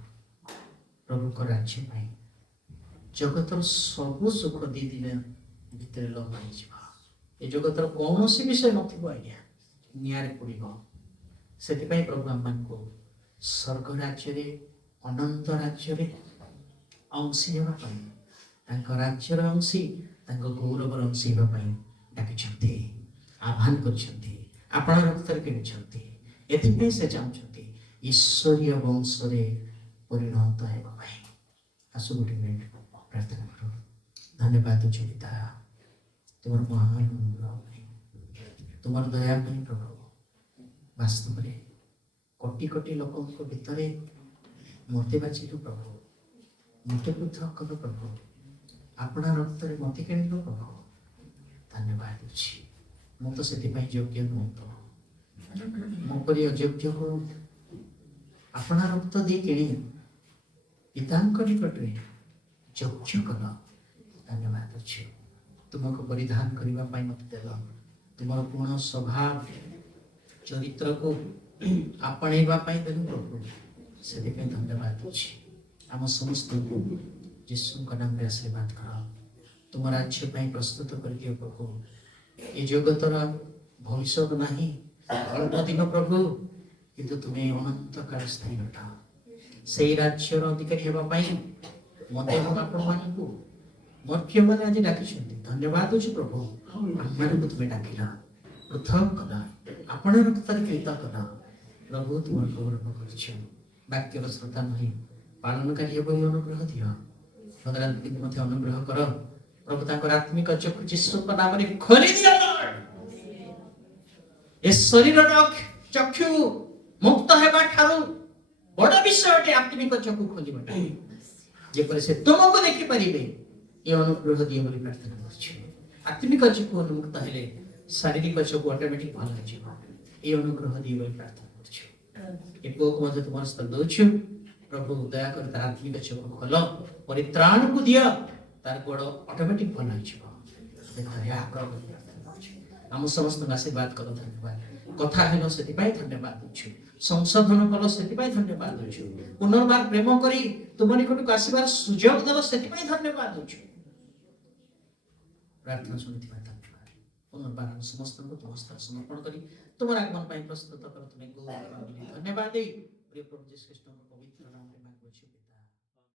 ପ୍ରଭୁଙ୍କ ରାଜ୍ୟ ପାଇଁ ଜଗତର ସବୁ ସୁଖ ଦି ଦିନ ଭିତରେ ଲୋପ ହେଇଯିବ ଏ ଜଗତର କୌଣସି ବିଷୟ ନଥିବ ଆଜ୍ଞା ନିଆଁରେ ପୋଡ଼ିବ ସେଥିପାଇଁ ପ୍ରଭୁ ଆମମାନଙ୍କୁ ସ୍ୱର୍ଗ ରାଜ୍ୟରେ ଅନନ୍ତ ରାଜ୍ୟରେ ଅଂଶୀ ହେବା ପାଇଁ ତାଙ୍କ ରାଜ୍ୟର ଅଂଶୀ ତାଙ୍କ ଗୌରବର ଅଂଶୀ ହେବା ପାଇଁ ଡାକିଛନ୍ତି ଆହ୍ୱାନ କରିଛନ୍ତି ଆପଣ ରକ୍ତରେ କିଣିଛନ୍ତି ଏଥିପାଇଁ ସେ ଚାହୁଁଛନ୍ତି ଈଶ୍ୱରୀୟ ବଂଶରେ ପରିଣତ ହେବା ପାଇଁ ଆସୁ ଗୋଟେ ମିନିଟ୍ ପ୍ରାର୍ଥନା କର ଧନ୍ୟବାଦ ପିତା ତୁମର ମହାନ ଅନୁଗ୍ରହ ପାଇଁ ତୁମର ଦୟା ପାଇଁ ପ୍ରଭୁ ବାସ୍ତବରେ କୋଟି କୋଟି ଲୋକଙ୍କ ଭିତରେ ମୋତେ ବାଛିଲୁ ପ୍ରଭୁ ମୋତେ ପୃଥକ କଲ ପ୍ରଭୁ ଆପଣା ରକ୍ତରେ ମୋତେ କିଣିଲ ପ୍ରଭୁ ଧନ୍ୟବାଦ ଦେଉଛି ମୁଁ ତ ସେଥିପାଇଁ ଯୋଗ୍ୟ ନୁହେଁ ପ୍ରଭୁ ମୋ ପରି ଅଯୋଗ୍ୟକୁ ଆପଣା ରକ୍ତ ଦେଇ କିଣି ପିତାଙ୍କ ନିକଟରେ ଯୋଗ୍ୟ କଲ ଧନ୍ୟବାଦ ଦେଉଛି ତୁମକୁ ପରିଧାନ କରିବା ପାଇଁ ମୋତେ ଦେଲ ତୁମର ପୂର୍ଣ୍ଣ ସ୍ୱଭାବ ଚରିତ୍ରକୁ ଆପଣେଇବା ପାଇଁ ଦେଲୁ ପ୍ରଭୁ ସେଥିପାଇଁ ଧନ୍ୟବାଦ ଦେଉଛି ଆମ ସମସ୍ତଙ୍କୁ ଯୀଶୁଙ୍କ ନାମରେ ଆଶୀର୍ବାଦ କର ତୁମ ରାଜ୍ୟ ପାଇଁ ପ୍ରସ୍ତୁତ କରିଦିଅ ପ୍ରଭୁ ଏ ଜଗତର ଭବିଷ୍ୟତ ନାହିଁ ଅଳ୍ପ ଦିନ ପ୍ରଭୁ କିନ୍ତୁ ତୁମେ ଅନନ୍ତ କାଳ ସ୍ଥାୟୀ ଅଟ ସେଇ ରାଜ୍ୟର ଅଧିକାରୀ ହେବା ପାଇଁ ମୋତେ ଏବଂ ଆପଣମାନଙ୍କୁ ମର୍ତ୍ୟମାନେ ଆଜି ଡାକିଛନ୍ତି ଧନ୍ୟବାଦ ଦେଉଛି ପ୍ରଭୁ ଆମମାନଙ୍କୁ ତୁମେ ଡାକିଲ ପୃଥକ କଲ ଆପଣ ରକ୍ତରେ କ୍ରୀତ କଲ ପ୍ରଭୁ ତୁମର ଗୌରବ କରିଛ ବାକ୍ୟର ଶ୍ରୋତା ନାହିଁ ପାଳନକାରୀ ହେବ ଅନୁଗ୍ରହ ଦିଅ ସଦାରାତ୍ରିକୁ ମଧ୍ୟ ଅନୁଗ୍ରହ କର ପ୍ରଭୁ ତାଙ୍କର ଆତ୍ମିକ ଚକ୍ଷୁ ଯୀଶୁଙ୍କ ନାମରେ ଖୋଲି ଦିଅ ଏ ଶରୀରର ଚକ୍ଷୁ ମୁକ୍ତ ହେବା ଠାରୁ ବଡ଼ ବିଷୟଟି ଆତ୍ମିକ ଚକ୍ଷୁ ଖୋଲିବାଟା ଯେପରି ସେ ତୁମକୁ ଦେଖିପାରିବେ ଏ ଅନୁଗ୍ରହ ଦିଅ ବୋଲି ପ୍ରାର୍ଥନା କରୁଛୁ ଆତ୍ମିକ ଚକ୍ଷୁ ଉନ୍ମୁକ୍ତ ହେଲେ ଶାରୀରିକ ଚକ୍ଷୁ ଅଟୋମେଟିକ ଭଲ ହେଇଯିବ ଏ ଅନୁଗ୍ରହ ଦିଅ ବୋଲି ପ୍ରାର୍ଥନା କରୁଛୁ ଏ ପୁଅକୁ ମଧ୍ୟ ତୁମର ସ୍ତର ଦେଉଛୁ ପ୍ରଭୁ ଦୟାକରି ତାର ଆତ୍ମିକ ଚକ୍ଷୁ ଖୋଲ ପରିତ୍ରାଣକୁ ଦିଅ ତାର ଗୋଡ଼ ଅଟୋମେଟିକ ଭଲ ହେଇଯିବ ଆମ ସମସ୍ତଙ୍କୁ ଆଶୀର୍ବାଦ କର ଧନ୍ୟବାଦ କଥା ହେଲ ସେଥିପାଇଁ ଧନ୍ୟବାଦ ଦେଉଛୁ ସଂଶୋଧନ କଲ ସେଥିପାଇଁ ଧନ୍ୟବାଦ ଦେଉଛୁ ପୁନର୍ବାର ପ୍ରେମ କରି ତୁମ ନିକଟକୁ ଆସିବାର ସୁଯୋଗ ଦେଲ ସେଥିପାଇଁ ଧନ୍ୟବାଦ ଦେଉଛୁ ପ୍ରାର୍ଥନା ଶୁଣିଥିବା ଧନ୍ୟବାଦ ପୁନର୍ବାର ଆମେ ସମସ୍ତଙ୍କୁ ତୁମ ହସ୍ତରେ ସମର୍ପଣ କରି ତୁମର ଆଗମନ ପାଇଁ ପ୍ରସ୍ତୁତ କର ତୁମେ ଧନ୍ୟବାଦ ଦେଇ ପ୍ରିୟ ପ୍ରଭୁ ଯୀଶୁ ଖ୍ରୀଷ୍ଟଙ୍କ ପବିତ୍ର ନାମରେ ମାଗୁଅଛୁ ପିତା